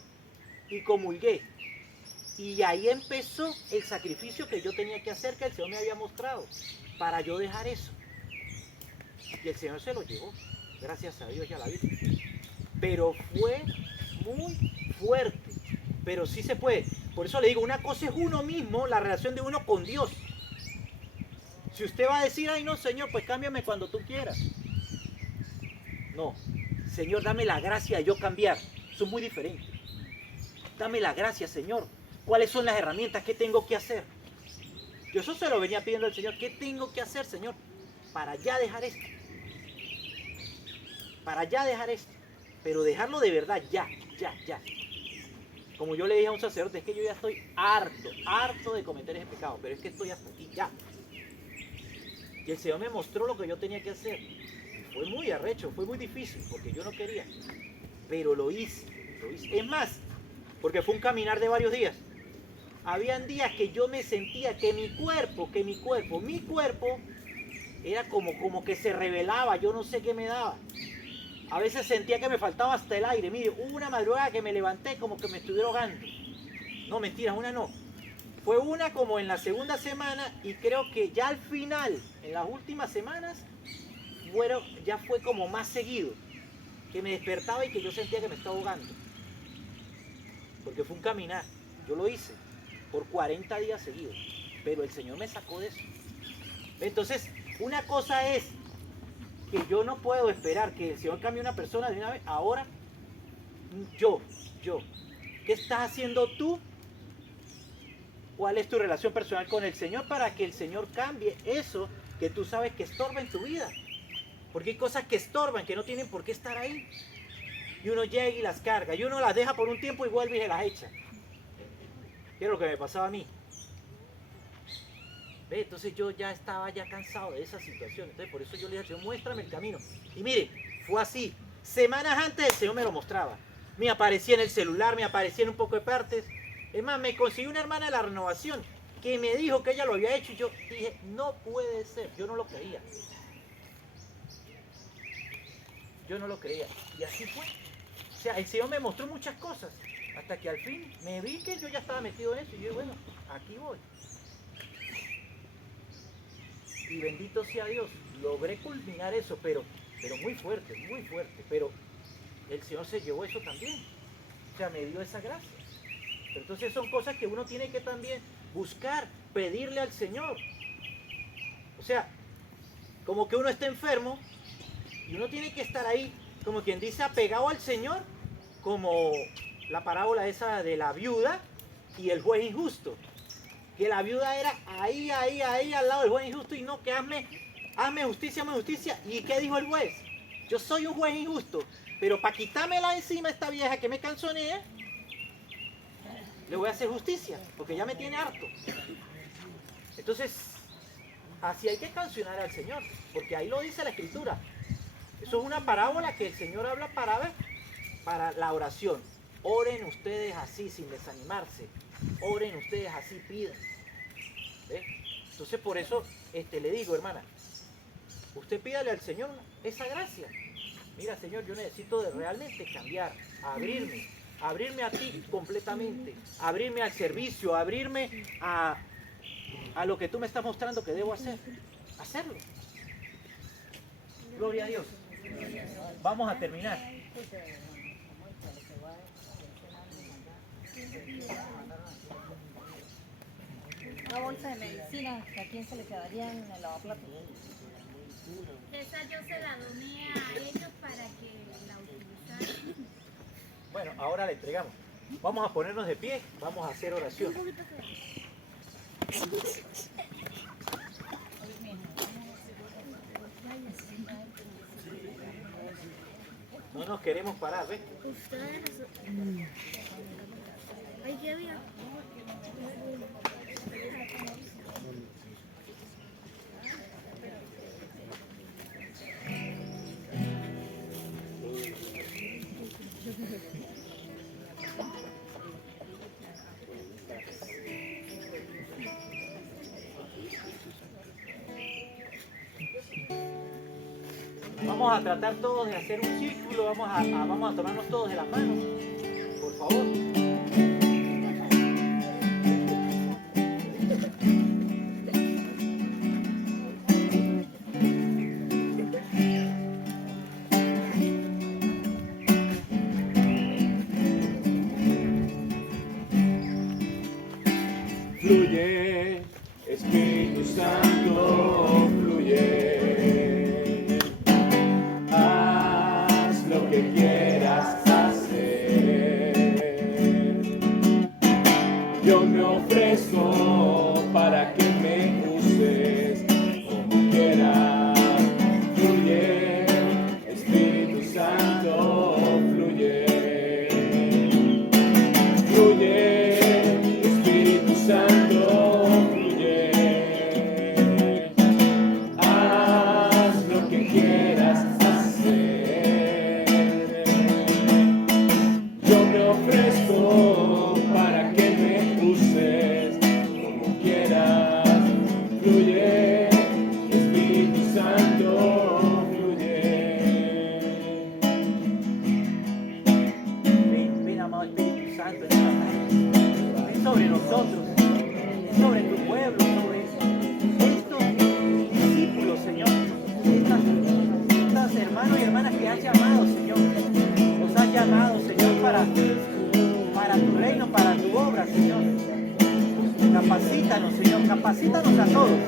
y comulgué. Y ahí empezó el sacrificio que yo tenía que hacer, que el Señor me había mostrado, para yo dejar eso. Y el Señor se lo llevó, gracias a Dios y a la Virgen. Pero fue muy fuerte, pero sí se puede. Por eso le digo, una cosa es uno mismo, la relación de uno con Dios. Si usted va a decir, ay no, Señor, pues cámbiame cuando tú quieras. No, Señor, dame la gracia de yo cambiar. Eso es muy diferente. Dame la gracia, Señor. ¿Cuáles son las herramientas? ¿Qué tengo que hacer? Yo eso se lo venía pidiendo al Señor. ¿Qué tengo que hacer, Señor? Para ya dejar esto. Para ya dejar esto. Pero dejarlo de verdad, ya. Como yo le dije a un sacerdote, es que yo ya estoy harto de cometer ese pecado. Pero es que estoy hasta aquí, ya. Y el Señor me mostró lo que yo tenía que hacer. Y fue muy arrecho, fue muy difícil, porque yo no quería. Pero lo hice. Es más, porque fue un caminar de varios días. Habían días que yo me sentía que mi cuerpo era como que se rebelaba, yo no sé qué me daba. A veces sentía que me faltaba hasta el aire. Mire, hubo una madrugada que me levanté como que me estuviera ahogando. No, mentira, una no. Fue una como en la segunda semana y creo que ya al final, en las últimas semanas, ya fue como más seguido. Que me despertaba y que yo sentía que me estaba ahogando. Porque fue un caminar. Yo lo hice por 40 días seguidos. Pero el Señor me sacó de eso. Entonces, una cosa es que yo no puedo esperar que el Señor cambie a una persona de una vez. Ahora, yo. ¿Qué estás haciendo tú? ¿Cuál es tu relación personal con el Señor para que el Señor cambie eso que tú sabes que estorba en tu vida? Porque hay cosas que estorban, que no tienen por qué estar ahí. Y uno llega y las carga. Y uno las deja por un tiempo y vuelve y se las echa. ¿Qué es lo que me pasaba a mí? Entonces yo ya estaba cansado de esa situación. Entonces por eso yo le dije, Señor, muéstrame el camino. Y mire, fue así. Semanas antes el Señor me lo mostraba. Me aparecía en el celular, me aparecía en un poco de partes. Es más, me consiguió una hermana de la renovación que me dijo que ella lo había hecho y yo dije, no puede ser. Yo no lo creía. Y así fue. O sea, el Señor me mostró muchas cosas. Hasta que al fin me vi que yo ya estaba metido en eso y yo dije, bueno, aquí voy. Y bendito sea Dios, logré culminar eso, pero muy fuerte, pero el Señor se llevó eso también. O sea, me dio esa gracia. Pero entonces son cosas que uno tiene que también buscar, pedirle al Señor. O sea, como que uno está enfermo y uno tiene que estar ahí, como quien dice, apegado al Señor, como la parábola esa de la viuda y el juez injusto. Que la viuda era ahí, al lado del juez injusto, y no, que hazme justicia. ¿Y qué dijo el juez? Yo soy un juez injusto, pero para quitármela encima esta vieja que me canzonea, le voy a hacer justicia, porque ya me tiene harto. Entonces, así hay que cancionar al Señor, porque ahí lo dice la Escritura. Eso es una parábola que el Señor habla para la oración. Oren ustedes así, sin desanimarse. Oren ustedes así, pidan. ¿Ve? Entonces por eso le digo, hermana, usted pídale al Señor esa gracia. Mira, Señor, yo necesito realmente cambiar, abrirme a ti completamente, abrirme al servicio, abrirme a lo que tú me estás mostrando que debo hacerlo. Gloria a Dios. Vamos a terminar. Una bolsa de medicina, ¿a quién se le quedaría en el lavaplatos? Esa yo se la doné a ellos para que la utilizaran. Bueno, ahora le entregamos. Vamos a ponernos de pie, vamos a hacer oración. No nos queremos parar, ¿ves? Ay, ¿qué había? Vamos a tratar todos de hacer un círculo, vamos a tomarnos todos de las manos, por favor. Fluye, Espíritu Santo, fluye. Haz lo que quieras hacer. Yo me ofrezco para que me uses como quieras. Fluye, Espíritu Santo, fluye. Fluye, Espíritu Santo, fluye. Haz lo que quieras hacer. Yo me ofrezco para que me uses como quieras. Fluye, Espíritu Santo, fluye. Ven, amado Espíritu Santo, en esta tarde. Ven sobre nosotros, sobre tu pueblo, sobre estos discípulos, Señor. Estas hermanos y hermanas que has llamado, Señor. Nos has llamado, Señor, para tu reino, para tu obra, Señor. Capacítanos, Señor, capacítanos a todos.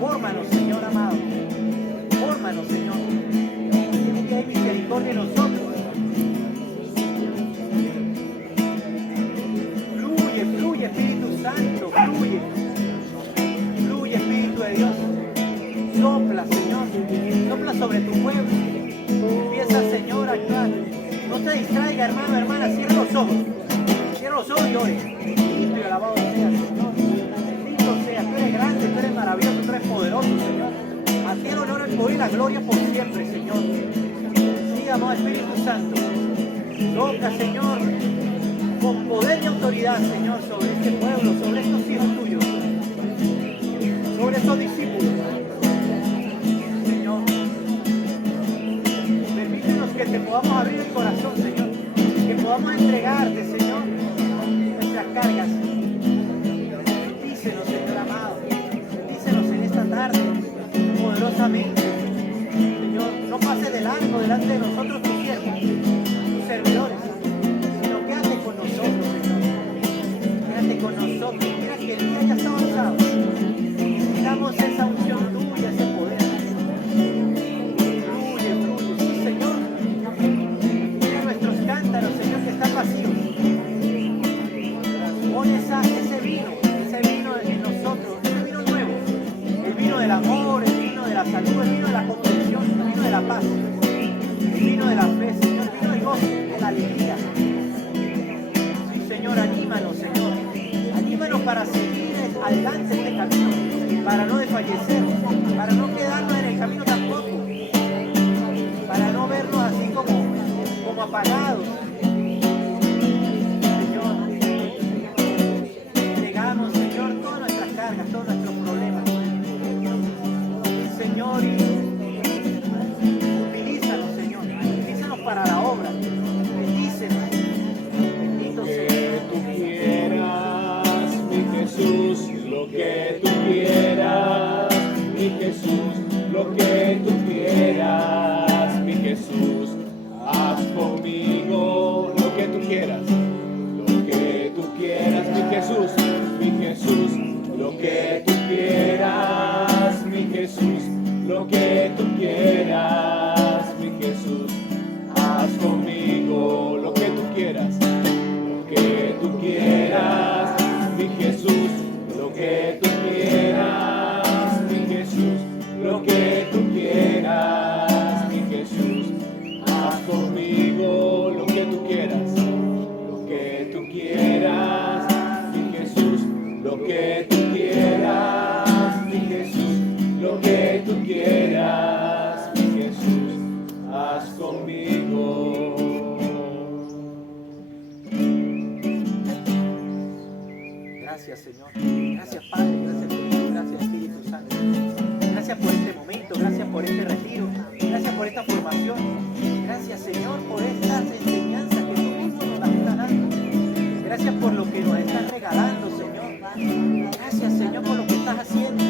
Fórmanos, Señor amado. Fórmanos, Señor. Tienes que hay misericordia en nosotros. Fluye, Espíritu Santo, fluye. Fluye, Espíritu de Dios. Sopla, Señor. Sopla sobre tu pueblo. Empieza, Señor, a actuar. No te distraiga, hermano, hermana. Cierra los ojos. Cierra los ojos y ore. Bendito y alabado sea, Señor. Bendito sea. Tú eres grande, tú eres maravilloso, tú eres poderoso, Señor. A ti el honor, el poder y la gloria por siempre, Señor. Sí, amado Espíritu Santo. Toca, Señor, con poder y autoridad, Señor, sobre este pueblo, sobre estos hijos tuyos, sobre estos discípulos. Señor, permítenos que te podamos abrir el corazón, Señor, que podamos vamos a entregarte, Señor, nuestras cargas. Bendícenos, Señor amado. Bendícenos en esta tarde, poderosamente. Señor, no pases de largo delante de nosotros, tus siervos, tus servidores, sino quédate con nosotros, Señor. Quédate con nosotros. Mira que el día ya está avanzado. Necesitamos esa unción tuya, ese poder. Fluye, fluye. Sí, Señor. Mira nuestros cántaros, Señor, que están vacíos. Pon ese vino en nosotros, ese vino nuevo. El vino del amor, el vino de la salud, el vino de la comprensión, el vino de la paz, el vino de la fe, Señor, el vino del gozo, de la alegría. Sí, Señor, anímanos, Señor. Anímanos para seguir adelante este camino, para no desfallecer, para no quedarnos en el camino tampoco, para no vernos así como apagados. Señor, entregamos, Señor, todas nuestras cargas, todos nuestros problemas. Señor, utilízanos, Señor, utilízanos para la obra. Bendícenos. Bendito sea. Tú quieras, mi Jesús, lo que tú quieras, mi Jesús, lo que tú quieras, mi Jesús, haz conmigo lo que tú quieras, mi Jesús, lo que tú quieras, mi Jesús, lo que tú quieras, mi Jesús, haz conmigo lo que tú quieras, mi Jesús, lo que tú quieras, mi Jesús, lo que tú quieras, mi Jesús, haz conmigo lo que tú quieras, mi Jesús, lo que tú quieras, mi Jesús, lo que tú quieras, mi Jesús, haz conmigo. Gracias, Señor. Gracias, Padre. Gracias, Hijo. Gracias, Espíritu Santo. Gracias por este momento. Gracias por este retiro. Gracias por esta formación. Gracias, Señor, por estas enseñanzas que tú mismo nos las estás dando. Gracias por lo que nos estás regalando, Señor. Gracias, Señor, por lo que estás haciendo.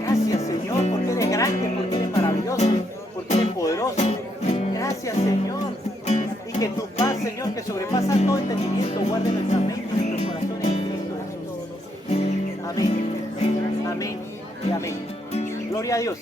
Gracias, Señor, porque eres grande, porque eres maravilloso, porque eres poderoso. Gracias, Señor. Y que tu paz, Señor, que sobrepasa todo entendimiento, guarde nuestra mente y nuestros corazones en Cristo Jesús. Amén. Amén y amén. Gloria a Dios.